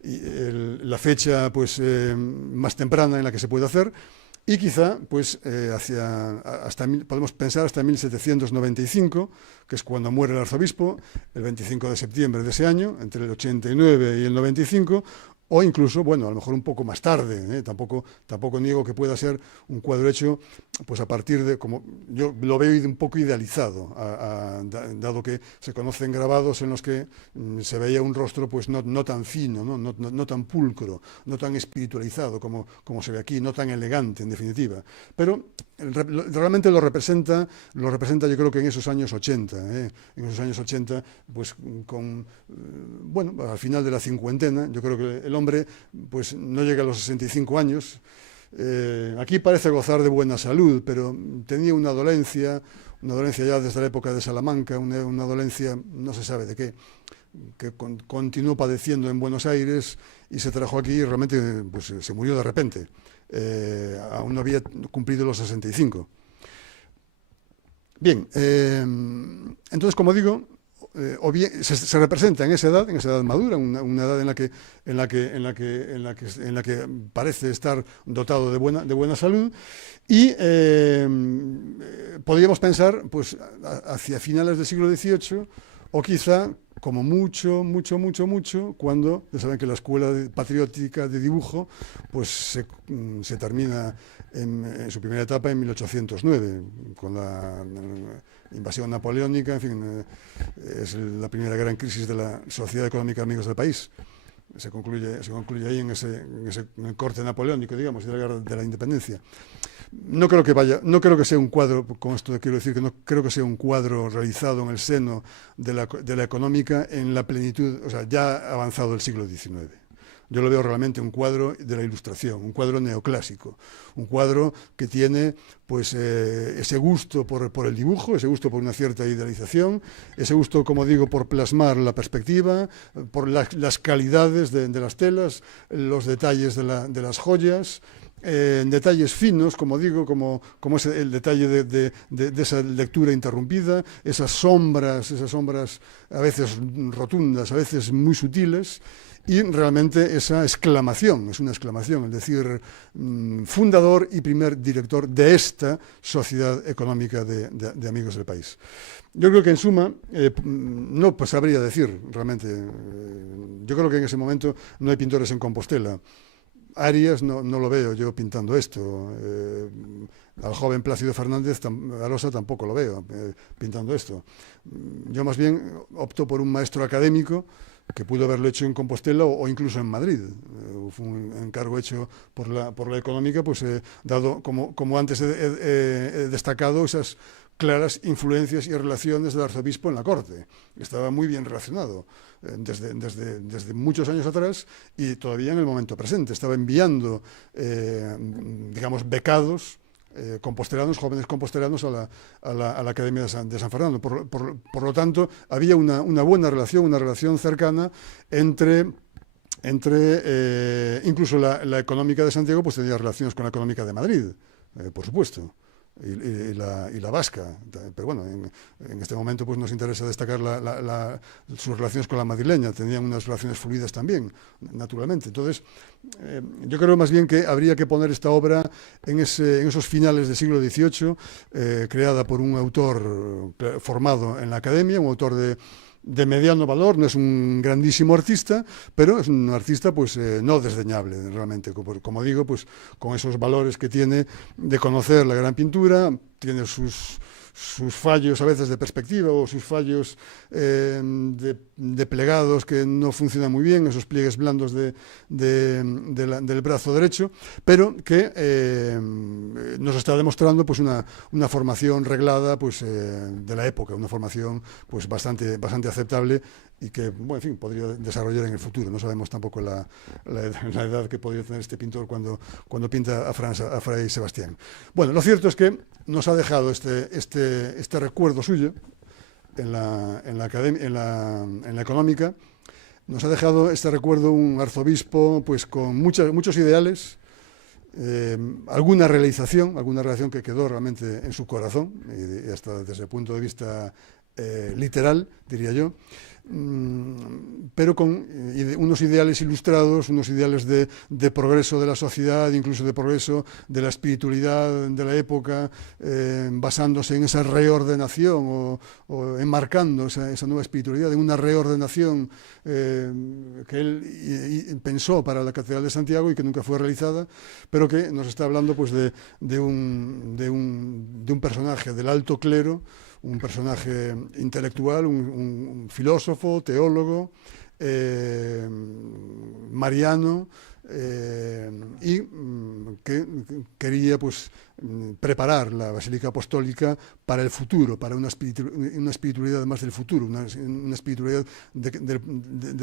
la fecha pues, más temprana en la que se puede hacer, y quizá pues, podemos pensar hasta 1795, que es cuando muere el arzobispo, el 25 de septiembre de ese año, entre el 89 y el 95, o incluso, bueno, a lo mejor un poco más tarde, tampoco niego que pueda ser un cuadro hecho pues a partir de, como yo lo veo un poco idealizado, dado que se conocen grabados en los que se veía un rostro pues no tan fino, no tan pulcro, no tan espiritualizado como se ve aquí, no tan elegante en definitiva, pero realmente lo representa yo creo que en esos años 80, en esos años 80, pues bueno, al final de la cincuentena, yo creo que el hombre pues no llega a los 65 años, aquí parece gozar de buena salud, pero tenía una dolencia ya desde la época de Salamanca, una dolencia no se sabe de qué, que continuó padeciendo en Buenos Aires y se trajo aquí y realmente pues, se murió de repente. Aún no había cumplido los 65. Bien, entonces, como digo, o bien se representa en esa edad madura, una edad en la que parece estar dotado de buena salud, y podríamos pensar pues hacia finales del siglo XVIII, o quizá como mucho, cuando ya saben que la escuela patriótica de dibujo pues se termina en su primera etapa en 1809, con la invasión napoleónica, en fin, es la primera gran crisis de la sociedad económica de amigos del país. Se concluye ahí en el corte napoleónico, digamos, de la guerra de la independencia. No creo que sea un cuadro, con esto quiero decir que no creo que sea un cuadro realizado en el seno de la económica en la plenitud, o sea, ya avanzado el siglo XIX. Yo lo veo realmente un cuadro de la Ilustración, un cuadro neoclásico, un cuadro que tiene pues ese gusto por el dibujo, ese gusto por una cierta idealización, ese gusto, como digo, por plasmar la perspectiva, por las calidades de las telas, los detalles de las joyas, detalles finos, como digo, como es el detalle de esa lectura interrumpida, esas sombras a veces rotundas, a veces muy sutiles, y realmente esa exclamación, es una exclamación, es decir, fundador y primer director de esta sociedad económica de amigos del país. Yo creo que en suma, no pues sabría decir realmente, yo creo que en ese momento no hay pintores en Compostela. Arias no lo veo yo pintando esto, al joven Plácido Fernández Arosa tampoco lo veo pintando esto. Yo más bien opto por un maestro académico que pudo haberlo hecho en Compostela o incluso en Madrid. Fue un encargo hecho por la económica, pues dado, como antes he destacado, esas claras influencias y relaciones del arzobispo en la corte. Estaba muy bien relacionado desde muchos años atrás y todavía en el momento presente. Estaba enviando, digamos, becados jóvenes compostelanos a la Academia de San Fernando. Por lo tanto, había una buena relación, una relación cercana entre incluso la económica de Santiago pues tenía relaciones con la económica de Madrid, por supuesto. Y la vasca, pero bueno, en este momento pues nos interesa destacar sus relaciones con la madrileña, tenían unas relaciones fluidas también, naturalmente. Entonces, yo creo más bien que habría que poner esta obra en esos finales del siglo XVIII, creada por un autor formado en la academia, un autor de mediano valor, no es un grandísimo artista, pero es un artista pues no desdeñable realmente, como digo, pues con esos valores que tiene de conocer la gran pintura, tiene sus fallos a veces de perspectiva o sus fallos de plegados que no funcionan muy bien, esos pliegues blandos del brazo derecho, pero que nos está demostrando pues una formación reglada pues de la época, una formación pues bastante aceptable y que, bueno, en fin, podría desarrollar en el futuro. No sabemos tampoco la edad que podría tener este pintor cuando pinta a Fray Sebastián. Bueno, lo cierto es que nos ha dejado este recuerdo suyo en la Económica. Nos ha dejado este recuerdo un arzobispo pues con muchos ideales, alguna realización que quedó realmente en su corazón, y hasta desde el punto de vista literal, diría yo, pero con unos ideales ilustrados, unos ideales de progreso de la sociedad, incluso de progreso de la espiritualidad de la época, basándose en esa reordenación o enmarcando esa nueva espiritualidad, en una reordenación que él pensó para la Catedral de Santiago y que nunca fue realizada, pero que nos está hablando pues de un personaje del alto clero, un personaje intelectual, un filósofo, teólogo, mariano, y que quería pues preparar la Basílica Apostólica para el futuro, para una espiritualidad más del futuro, una espiritualidad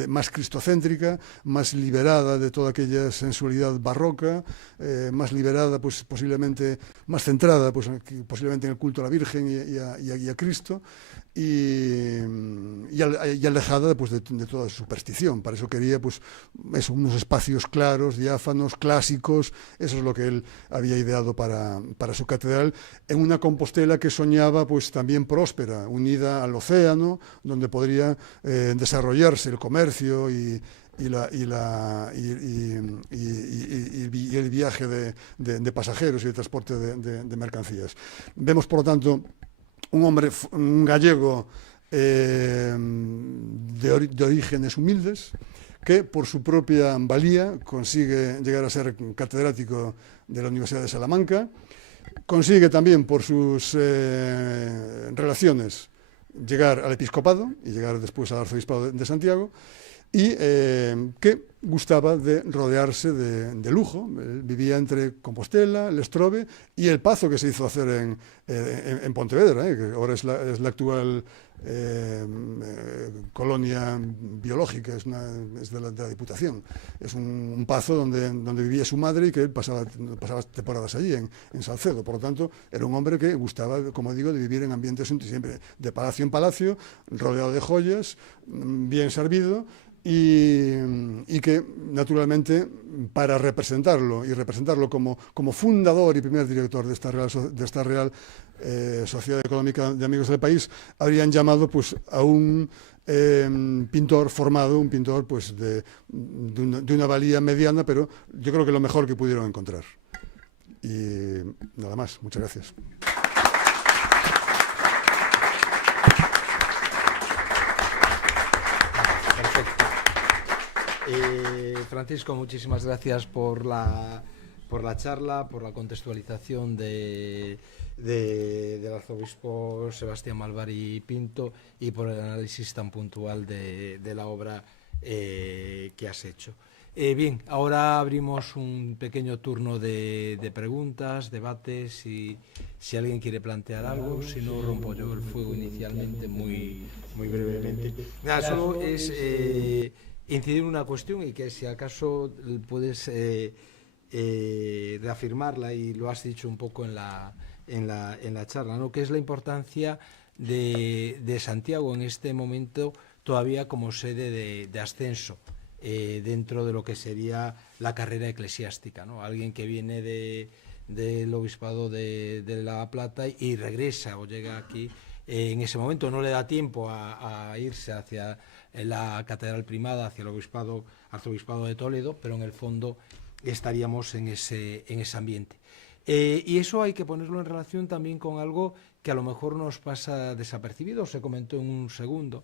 más cristocéntrica, más liberada de toda aquella sensualidad barroca, más liberada, pues posiblemente, más centrada, pues posiblemente en el culto a la Virgen y a Cristo, y alejada pues de toda superstición. Para eso quería pues unos espacios claros, diáfanos, clásicos. Eso es lo que él había ideado para su catedral, en una Compostela que soñaba pues también próspera, unida al océano, donde podría desarrollarse el comercio y el viaje de pasajeros y el transporte de mercancías. Vemos, por lo tanto, un gallego de orígenes humildes, que por su propia valía consigue llegar a ser catedrático de la Universidad de Salamanca, consigue también por sus relaciones llegar al episcopado y llegar después al arzobispado de Santiago, y que gustaba de rodearse de lujo. Él vivía entre Compostela, El Estrobe y el Pazo que se hizo hacer en Pontevedra, que ahora es la actual colonia biológica, es de la Diputación. Es un pazo donde vivía su madre y que él pasaba temporadas allí, en Salcedo. Por lo tanto, era un hombre que gustaba, como digo, de vivir en ambientes siempre de palacio en palacio, rodeado de joyas, bien servido, y que naturalmente para representarlo como fundador y primer director de esta Real Sociedad Económica de Amigos del País, habrían llamado pues a un pintor formado, un pintor pues de una valía mediana, pero yo creo que lo mejor que pudieron encontrar. Y nada más, muchas gracias. Francisco, muchísimas gracias por la charla, por la contextualización del arzobispo Sebastián Malvari Pinto y por el análisis tan puntual de la obra que has hecho. Bien, ahora abrimos un pequeño turno de preguntas, debates, y si alguien quiere plantear algo, si no rompo yo el fuego inicialmente muy brevemente. Nada, solo es incidir en una cuestión, y que si acaso puedes reafirmarla, y lo has dicho un poco en la charla, ¿no? Que es la importancia de Santiago en este momento todavía como sede de ascenso dentro de lo que sería la carrera eclesiástica, ¿no? Alguien que viene del obispado de La Plata y regresa o llega aquí, en ese momento no le da tiempo a irse hacia la catedral primada, hacia el arzobispado de Toledo, pero en el fondo estaríamos en ese ambiente. Y eso hay que ponerlo en relación también con algo que a lo mejor nos pasa desapercibido, se comentó en un segundo,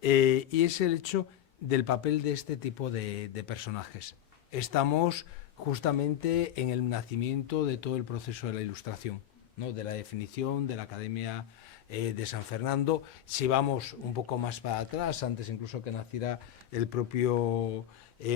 y es el hecho del papel de este tipo de personajes. Estamos justamente en el nacimiento de todo el proceso de la Ilustración, ¿no? De la definición de la Academia de San Fernando. Si vamos un poco más para atrás, antes incluso que naciera el propio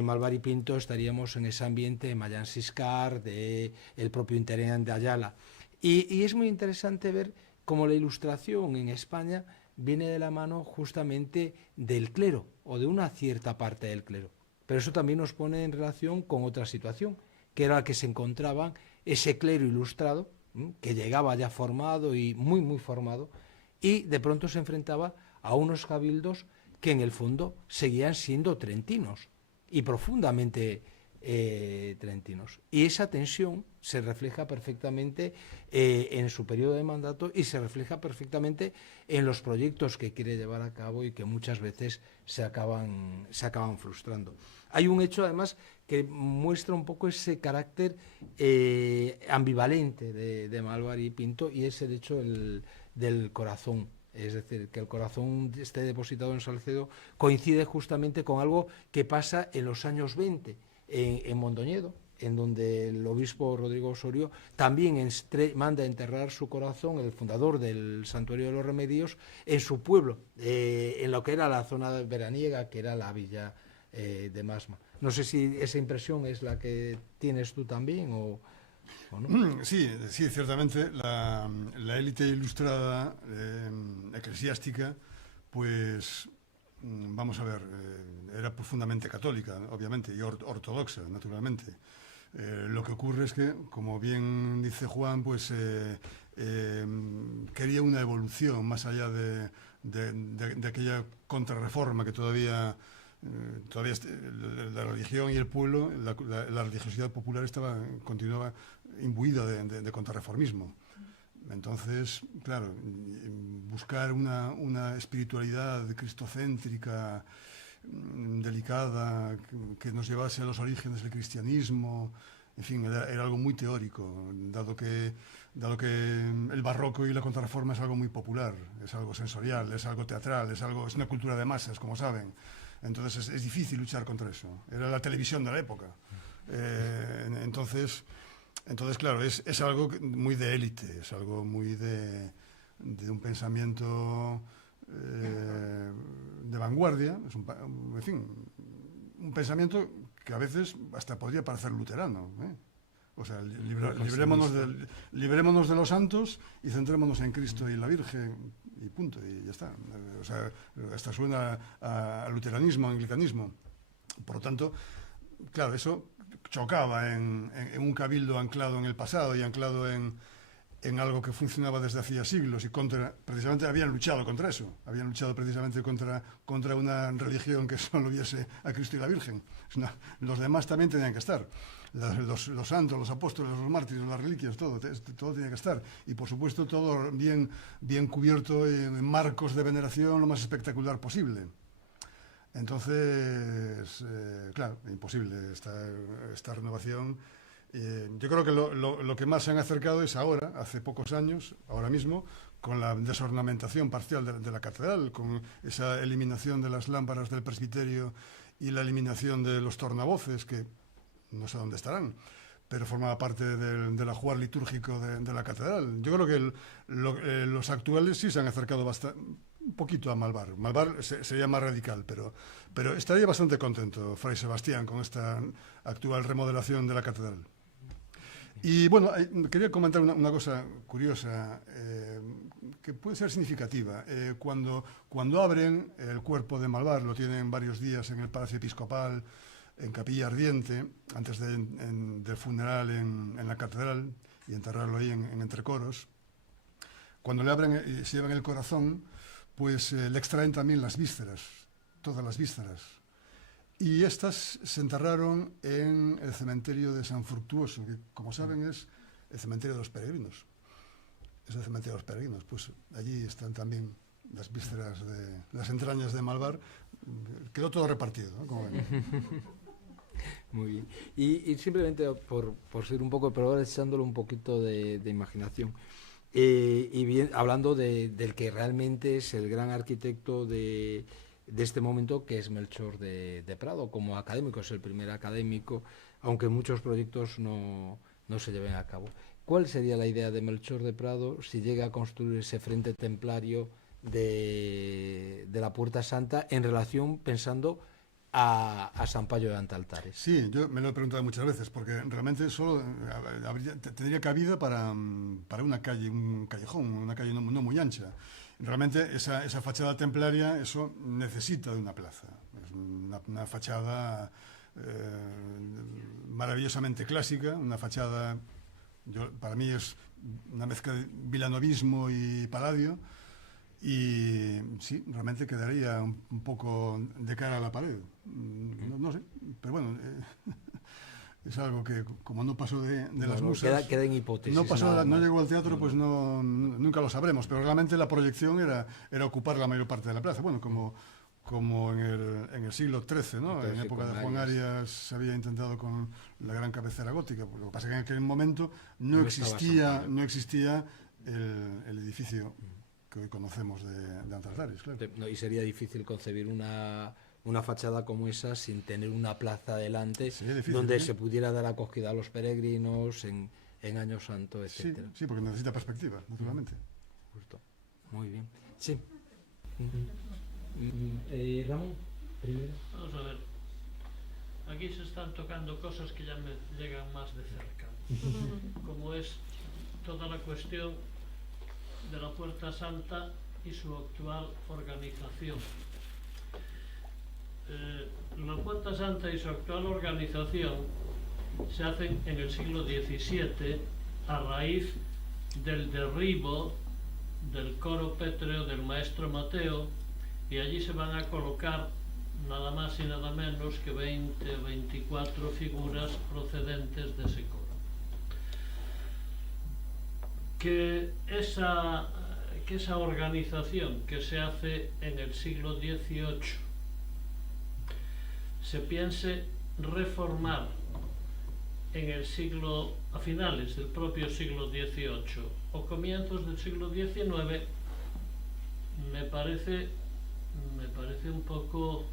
Malvari Pinto, estaríamos en ese ambiente de Mayans Siscar, del propio Interén de Ayala. Y es muy interesante ver cómo la Ilustración en España viene de la mano justamente del clero o de una cierta parte del clero. Pero eso también nos pone en relación con otra situación, que era la que se encontraban ese clero ilustrado, que llegaba ya formado y muy, muy formado, y de pronto se enfrentaba a unos cabildos que en el fondo seguían siendo trentinos y profundamente trentinos. Y esa tensión se refleja perfectamente en su periodo de mandato y se refleja perfectamente en los proyectos que quiere llevar a cabo y que muchas veces se acaban frustrando. Hay un hecho además que muestra un poco ese carácter ambivalente de Malvar y Pinto, y es el hecho del corazón. Es decir, que el corazón esté depositado en Salcedo coincide justamente con algo que pasa en los años 20 en Mondoñedo, en donde el obispo Rodrigo Osorio también manda enterrar su corazón, el fundador del Santuario de los Remedios, en su pueblo, en lo que era la zona veraniega, que era la villa de Masma. No sé si esa impresión es la que tienes tú también o no. Sí, sí, ciertamente la élite ilustrada eclesiástica, pues vamos a ver, era profundamente católica, obviamente, y ortodoxa, naturalmente. Lo que ocurre es que, como bien dice Juan, pues quería una evolución más allá de aquella contrarreforma que todavía la religión y el pueblo, la religiosidad popular continuaba imbuida de contrarreformismo. Entonces, claro, buscar una espiritualidad cristocéntrica, delicada, que nos llevase a los orígenes del cristianismo, en fin, era algo muy teórico, dado que el barroco y la contrarreforma es algo muy popular, es algo sensorial, es algo teatral, es una cultura de masas, como saben. Entonces es difícil luchar contra eso. Era la televisión de la época. Entonces, claro, es algo muy de élite, es algo muy de un pensamiento de vanguardia, en fin, un pensamiento que a veces hasta podría parecer luterano. O sea, librémonos de los santos y centrémonos en Cristo y la Virgen y punto, y ya está. O sea, hasta suena a luteranismo, a anglicanismo. Por lo tanto, claro, eso chocaba en un cabildo anclado en el pasado y anclado en algo que funcionaba desde hacía siglos y precisamente habían luchado contra eso, habían luchado precisamente contra una religión que solo viese a Cristo y la Virgen. Los demás también tenían que estar, los santos, los apóstoles, los mártires, las reliquias, todo tenía que estar, y por supuesto todo bien cubierto en marcos de veneración lo más espectacular posible. Entonces, claro, imposible esta renovación. Yo creo que lo que más se han acercado es ahora, hace pocos años, ahora mismo, con la desornamentación parcial de la catedral, con esa eliminación de las lámparas del presbiterio y la eliminación de los tornavoces, que no sé dónde estarán, pero formaba parte del ajuar litúrgico de la catedral. Yo creo que los actuales sí se han acercado un poquito a Malvar. Malvar sería más radical, pero estaría bastante contento Fray Sebastián con esta actual remodelación de la catedral. Y bueno, quería comentar una cosa curiosa que puede ser significativa. Cuando abren el cuerpo de Malvar, lo tienen varios días en el Palacio Episcopal, en Capilla Ardiente, antes del funeral en la catedral y enterrarlo ahí en Entrecoros. Cuando le abren y se llevan el corazón, pues le extraen también las vísceras, todas las vísceras. Y estas se enterraron en el cementerio de San Fructuoso, que como saben es el cementerio de los peregrinos. Es el cementerio de los peregrinos. Pues allí están también las vísceras las entrañas de Malvar. Quedó todo repartido, ¿no? Como ven. Muy bien. Y simplemente por ser un poco, pero ahora echándole un poquito de imaginación. Y bien, hablando del que realmente es el gran arquitecto de este momento, que es Melchor de Prado, como académico, es el primer académico, aunque muchos proyectos no se lleven a cabo. ¿Cuál sería la idea de Melchor de Prado si llega a construir ese frente templario de la Puerta Santa en relación, pensando a San Payo de Antaltares? Sí, yo me lo he preguntado muchas veces, porque realmente solo tendría cabida para una calle, un callejón, una calle no muy ancha. realmente esa fachada templaria, eso necesita de una plaza. Es una fachada maravillosamente clásica, una fachada, para mí es una mezcla de vilanovismo y paladio, y sí, realmente quedaría un poco de cara a la pared. No sé, pero bueno, es algo que, como no pasó de las musas, queda en hipótesis. No llegó al teatro, pues nunca lo sabremos, pero realmente la proyección era ocupar la mayor parte de la plaza. Bueno, como en el siglo XIII, ¿no? En época de Juan Arias se había intentado con la gran cabecera gótica. Lo que pasa es que en aquel momento no existía el edificio que hoy conocemos de Antrazares, claro. Y sería difícil concebir una fachada como esa sin tener una plaza delante donde se pudiera dar acogida a los peregrinos en Año Santo, etc. Sí, porque necesita perspectiva, naturalmente. Justo. Muy bien. Sí. Ramón, primero. Vamos a ver. Aquí se están tocando cosas que ya me llegan más de cerca, como es toda la cuestión de la Puerta Santa y su actual organización. La Puerta Santa y su actual organización se hacen en el siglo XVII a raíz del derribo del coro pétreo del maestro Mateo, y allí se van a colocar nada más y nada menos que 24 figuras procedentes de ese coro. Que esa organización que se hace en el siglo XVIII se piense reformar a finales del propio siglo XVIII o comienzos del siglo XIX, me parece un poco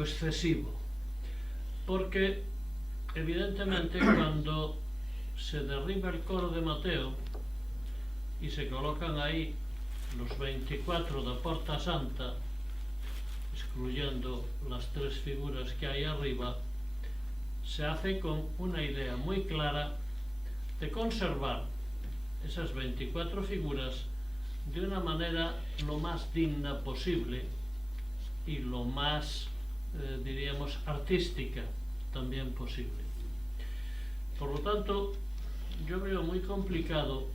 excesivo, porque evidentemente cuando se derriba el coro de Mateo y se colocan ahí los 24 de Porta Santa, excluyendo las 3 figuras que hay arriba, se hace con una idea muy clara de conservar esas 24 figuras de una manera lo más digna posible y lo más, diríamos, artística también posible. Por lo tanto, yo veo muy complicado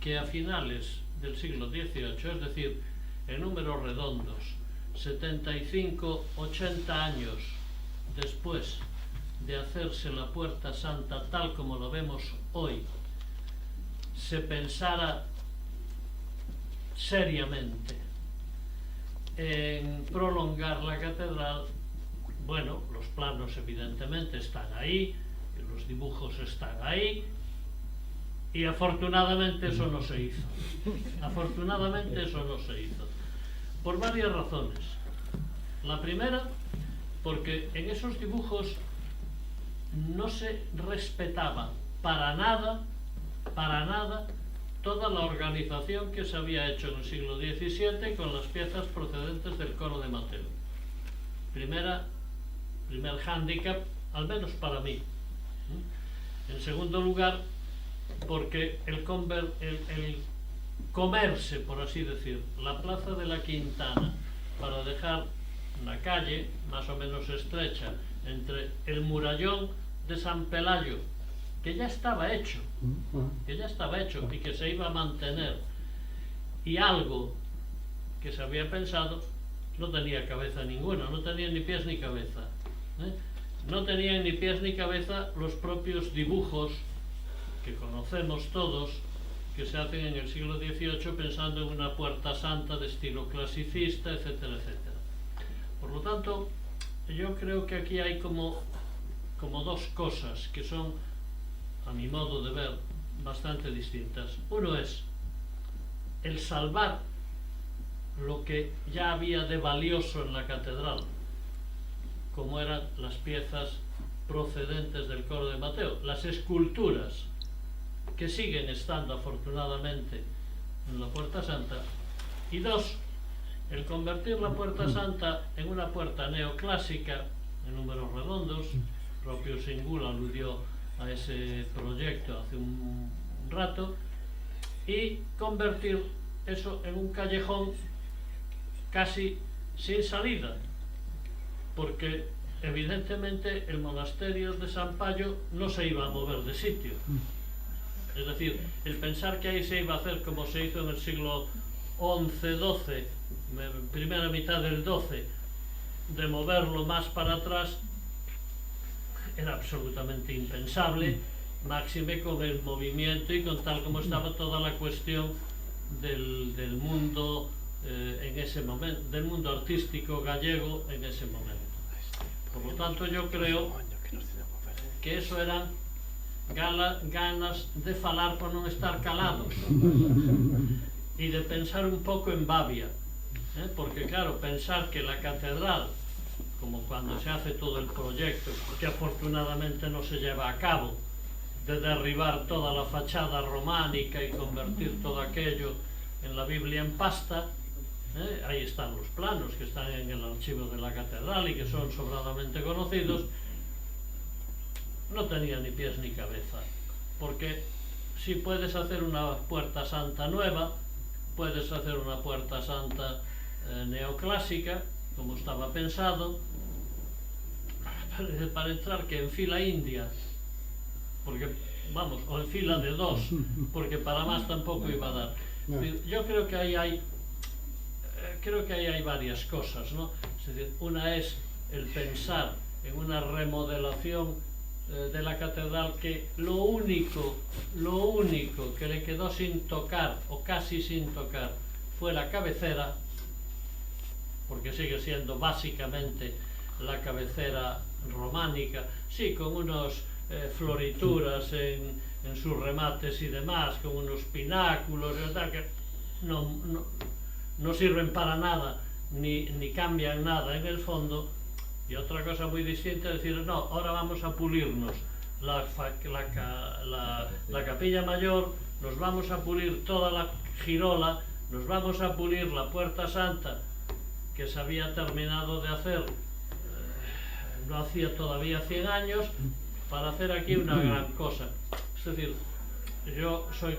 que a finales del siglo XVIII, es decir, en números redondos, 75, 80 años después de hacerse la Puerta Santa tal como lo vemos hoy, se pensara seriamente en prolongar la catedral. Bueno, los planos evidentemente están ahí, los dibujos están ahí, y afortunadamente eso no se hizo. Afortunadamente eso no se hizo. Por varias razones. La primera, porque en esos dibujos no se respetaba para nada toda la organización que se había hecho en el siglo XVII con las piezas procedentes del coro de Mateo. Primer hándicap, al menos para mí. En segundo lugar, porque el comerse, por así decir, la plaza de la Quintana para dejar una calle más o menos estrecha entre el murallón de San Pelayo, que ya estaba hecho y que se iba a mantener, y algo que se había pensado, no tenía cabeza ninguna, no tenía ni pies ni cabeza, no tenían ni pies ni cabeza los propios dibujos que conocemos todos, que se hacen en el siglo XVIII pensando en una Puerta Santa de estilo clasicista, etcétera, etcétera. Por lo tanto, yo creo que aquí hay como dos cosas que son, a mi modo de ver, bastante distintas. Uno es el salvar lo que ya había de valioso en la catedral, como eran las piezas procedentes del coro de Mateo, las esculturas que siguen estando afortunadamente en la Puerta Santa, y dos, el convertir la Puerta Santa en una puerta neoclásica en números redondos. El propio Singul aludió a ese proyecto hace un rato, y convertir eso en un callejón casi sin salida, porque evidentemente el monasterio de San Payo no se iba a mover de sitio. Es decir, el pensar que ahí se iba a hacer como se hizo en el siglo XI-XII, primera mitad del XII, de moverlo más para atrás, era absolutamente impensable, máxime con el movimiento y con tal como estaba toda la cuestión del mundo en ese momento, del mundo artístico gallego en ese momento. Por lo tanto, yo creo que eso eran ganas de falar por non estar calados e de pensar un pouco en Babia, porque claro, pensar que la catedral, como cuando se hace todo el proyecto, que afortunadamente no se lleva a cabo, de derribar toda la fachada románica y convertir todo aquello en la Biblia en pasta, ahí están los planos que están en el archivo de la catedral y que son sobradamente conocidos, no tenía ni pies ni cabeza, porque si puedes hacer una puerta santa nueva, puedes hacer una puerta santa neoclásica, como estaba pensado, para entrar que en fila india, porque vamos, o en fila de dos, porque para más tampoco iba a dar. Yo creo que ahí hay varias cosas, ¿no? Es decir, una es el pensar en una remodelación de la catedral, que lo único que le quedó sin tocar o casi sin tocar fue la cabecera, porque sigue siendo básicamente la cabecera románica, sí, con unos florituras en sus remates y demás, con unos pináculos y tal, que no sirven para nada ni cambian nada en el fondo. Y otra cosa muy distinta es decir, no, ahora vamos a pulirnos la capilla mayor, nos vamos a pulir toda la girola, nos vamos a pulir la puerta santa, que se había terminado de hacer no hacía todavía 100 años, para hacer aquí una gran cosa. Es decir, yo soy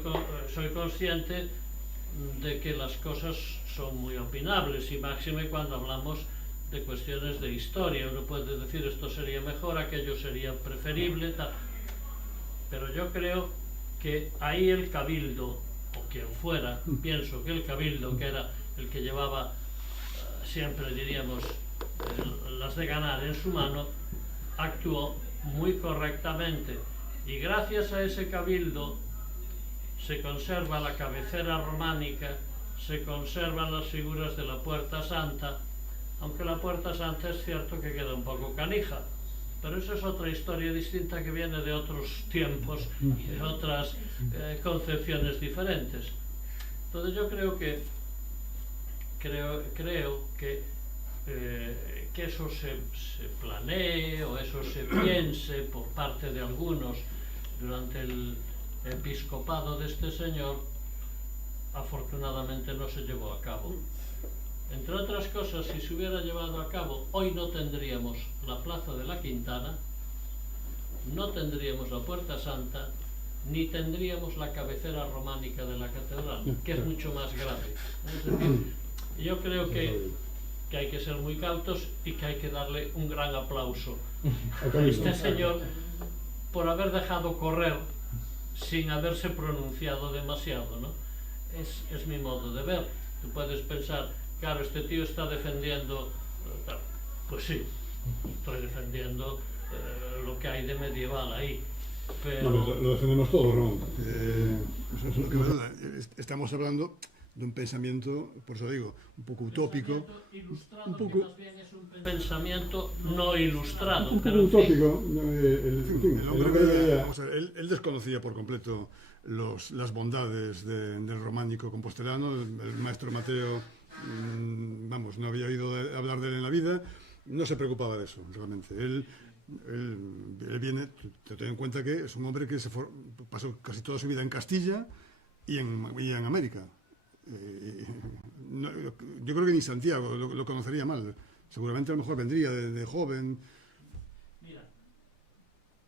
consciente de que las cosas son muy opinables, y máxime cuando hablamos de cuestiones de historia. Uno puede decir esto sería mejor, aquello sería preferible, tal. Pero yo creo que ahí el cabildo, o quien fuera, pienso que el cabildo, que era el que llevaba siempre, diríamos, las de ganar en su mano, actuó muy correctamente, y gracias a ese cabildo se conserva la cabecera románica, se conservan las figuras de la Puerta Santa, aunque la Puerta Santa es cierto que queda un poco canija, pero eso es otra historia distinta que viene de otros tiempos y de otras concepciones diferentes. Entonces yo creo que eso se planee o eso se piense por parte de algunos durante el episcopado de este señor, afortunadamente no se llevó a cabo. Entre otras cosas, si se hubiera llevado a cabo, hoy no tendríamos la Plaza de la Quintana, no tendríamos la Puerta Santa, ni tendríamos la cabecera románica de la catedral, que es mucho más grave. Es decir, yo creo que hay que ser muy cautos y que hay que darle un gran aplauso a este señor por haber dejado correr sin haberse pronunciado demasiado, ¿no? Es mi modo de ver. Tú puedes pensar, claro, este tío está defendiendo, pues sí, estoy defendiendo lo que hay de medieval ahí, pero... No, lo defendemos todos, Ramón. Estamos hablando de un pensamiento, por eso digo, un poco utópico. Un poco, más bien es un pensamiento no ilustrado. Un poco utópico. Él desconocía por completo las bondades del románico compostelano. El maestro Mateo, vamos, no había oído hablar de él en la vida, no se preocupaba de eso, realmente. Él viene, ten en cuenta que es un hombre que pasó casi toda su vida en Castilla y en América. Yo creo que ni Santiago lo conocería mal. Seguramente a lo mejor vendría de joven. Mira,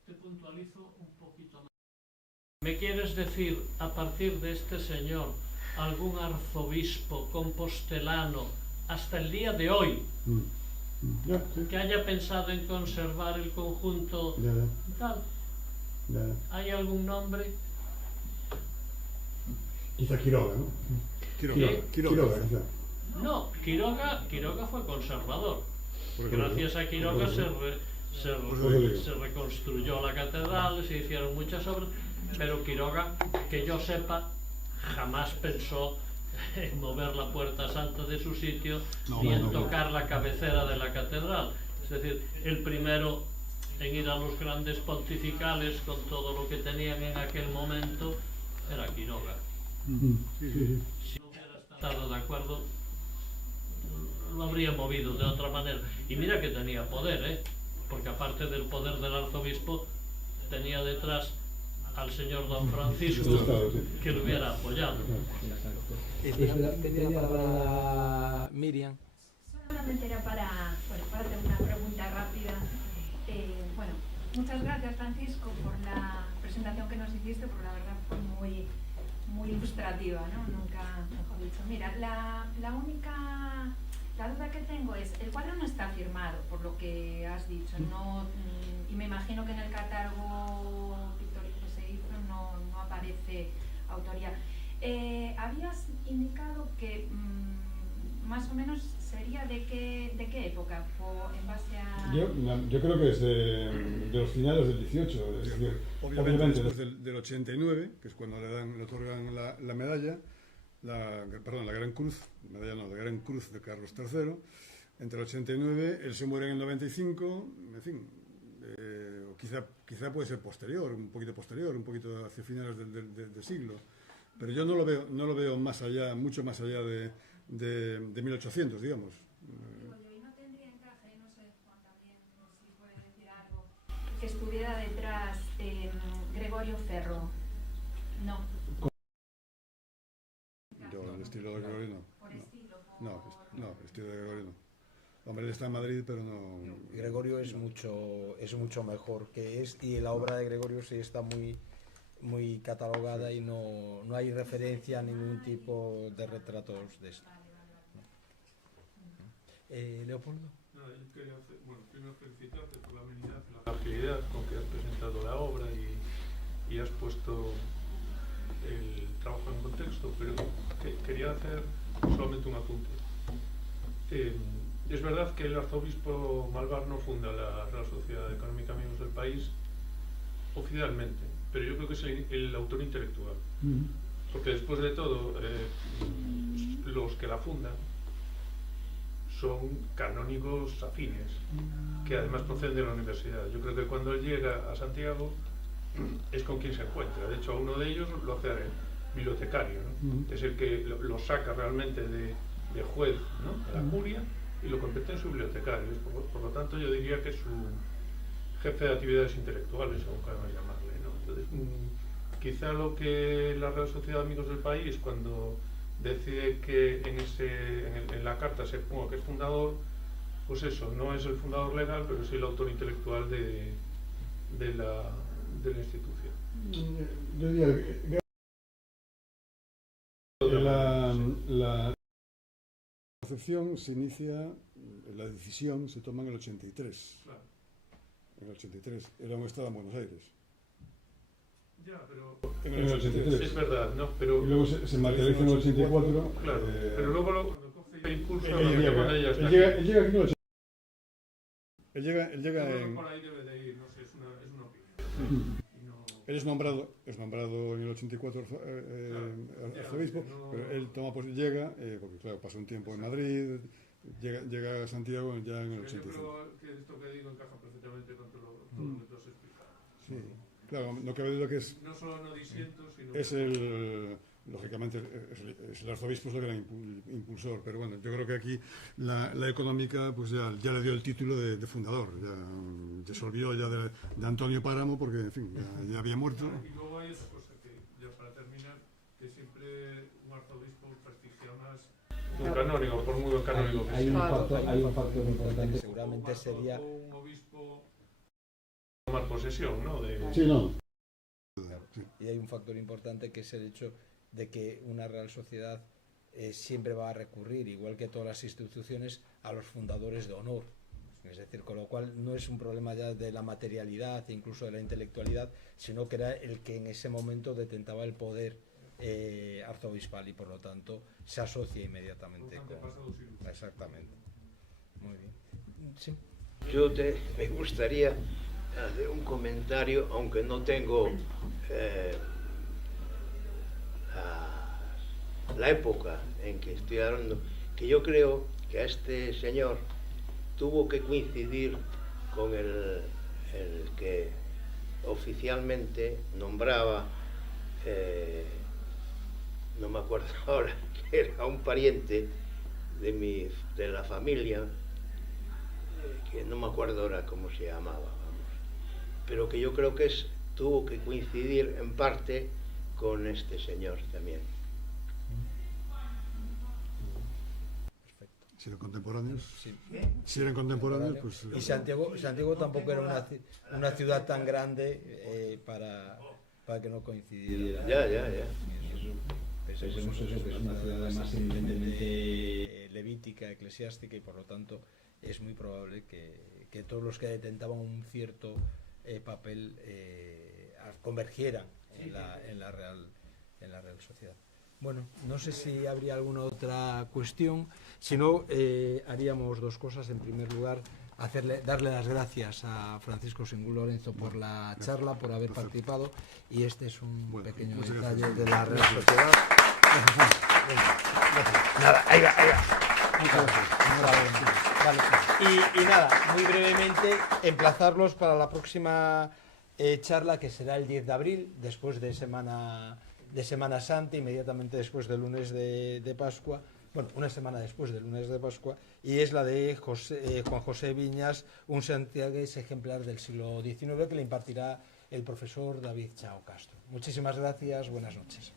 te puntualizo un poquito más. ¿Me quieres decir, a partir de este señor, algún arzobispo compostelano hasta el día de hoy que haya pensado en conservar el conjunto tal? ¿Hay algún nombre? Quizá Quiroga, ¿no? Quiroga, quizá. No, Quiroga fue conservador. Gracias a Quiroga se reconstruyó la catedral, se hicieron muchas obras, pero Quiroga, que yo sepa, jamás pensó en mover la puerta santa de su sitio ni en tocar la cabecera de la catedral. Es decir, el primero en ir a los grandes pontificales con todo lo que tenían en aquel momento era Quiroga. Si no hubiera estado de acuerdo, lo habría movido de otra manera. Y mira que tenía poder, porque aparte del poder del arzobispo, tenía detrás al señor don Francisco, que lo hubiera apoyado. Tenía para Miriam. Solamente era para hacer una pregunta rápida. Bueno, muchas gracias, Francisco, por la presentación que nos hiciste, porque la verdad fue muy ilustrativa, ¿no? Nunca mejor dicho. Mira, la única duda que tengo es, el cuadro no está firmado, por lo que has dicho, no, y me imagino que en el catálogo pictórico que se hizo no aparece autoría. Habías indicado que más o menos sería de qué época, o en base a... Yo creo que es de los finales del 18, es decir, obviamente después del 89, que es cuando le otorgan la medalla, la Gran Cruz, medalla no, la Gran Cruz de Carlos III, entre el 89, él se muere en el 95, en fin, o quizá puede ser posterior, un poquito hacia finales del siglo, pero yo no lo veo más allá, mucho más allá de 1800, digamos. ¿Y no tendría encaje, no sé, Juan, también, si puede decir algo, que estuviera detrás Gregorio Ferro? No. Yo, el estilo de Gregorio no. ¿Por estilo? No, el estilo de Gregorio no. Hombre, él está en Madrid, pero no... Gregorio es mucho mejor que y la obra de Gregorio sí está muy catalogada y no hay referencia a ningún tipo de retratos de esto. Leopoldo. Nada, yo quería primero felicitarte por la amenidad y la agilidad con que has presentado la obra y has puesto el trabajo en contexto, pero quería hacer solamente un apunte. Es verdad que el arzobispo Malvar no funda la Real Sociedad Económica Amigos del País oficialmente, pero yo creo que es el autor intelectual, porque después de todo los que la fundan son canónigos afines, que además proceden de la universidad. Yo creo que cuando él llega a Santiago es con quien se encuentra. De hecho, a uno de ellos lo hace bibliotecario, ¿no? Es el que lo saca realmente de juez, ¿no?, de la curia, y lo convierte en su bibliotecario. Por lo tanto, yo diría que es su jefe de actividades intelectuales, o como queramos llamarle, ¿no? Entonces, quizá lo que la Real Sociedad de Amigos del País, cuando decide que en la carta se ponga que es fundador, pues eso, no es el fundador legal, pero sí el autor intelectual de la institución. Yo diría que la concepción se inicia, la decisión se toma en el 83. Claro. En el 83, era un estado en Buenos Aires. Ya, pero En el 83. es verdad, ¿no? Pero y luego se materializa en el 84. Claro, pero luego cuando coge el impulso, Él llega aquí en el 83. Él llega en... Por ahí debe de ir, no sé, es una opinión. Él es nombrado en el 84 arzobispo, pero él llega, porque claro, pasa un tiempo en Madrid, llega a Santiago ya en el 85. Yo creo que esto que digo encaja perfectamente con todo lo que tú has explicado. Sí, claro, no cabe duda que es... No solo no disiento, sino... Es lógicamente, el arzobispo es el gran impulsor, pero bueno, yo creo que aquí la económica pues ya le dio el título de fundador, ya se olvidó ya de Antonio Páramo porque, en fin, ya había muerto. Y luego hay otra cosa que, ya para terminar, que siempre un arzobispo prestigia más un canónigo, por muy buen canónigo que sea. Hay un factor importante, seguramente sería... Un obispo tomar posesión, ¿no? Sí, no. Y hay un factor importante que es el hecho de que una Real Sociedad siempre va a recurrir, igual que todas las instituciones, a los fundadores de honor. Es decir, con lo cual no es un problema ya de la materialidad e incluso de la intelectualidad, sino que era el que en ese momento detentaba el poder arzobispal y por lo tanto se asocia inmediatamente con... Exactamente. Muy bien. Sí. Me gustaría hacer un comentario, aunque no tengo la época en que estoy hablando, que yo creo que a este señor tuvo que coincidir con el que oficialmente nombraba, no me acuerdo ahora, que era un pariente de la familia, que no me acuerdo ahora cómo se llamaba, vamos, pero que yo creo que tuvo que coincidir en parte con este señor también. Si eran contemporáneos, Sí. si eran contemporáneos, pues... Y Santiago tampoco era una ciudad tan grande para que no coincidiera. Ya. Pensemos eso, que es una ciudad además evidentemente levítica, eclesiástica, y por lo tanto es muy probable que todos los que detentaban un cierto papel convergieran en la Real Sociedad. Bueno, no sé si habría alguna otra cuestión. Si no, haríamos dos cosas. En primer lugar, darle las gracias a Francisco Singú Lorenzo por la charla, por haber participado, y este es un pequeño detalle de la Real Sociedad. Nada, ahí va. Vale. Y nada, muy brevemente, emplazarlos para la próxima charla, que será el 10 de abril, después de Semana Santa, inmediatamente después del lunes de Pascua. Bueno, una semana después del lunes de Pascua, y es la de Juan José Viñas, un santiagués ejemplar del siglo XIX, que le impartirá el profesor David Chao Castro. Muchísimas gracias, buenas noches.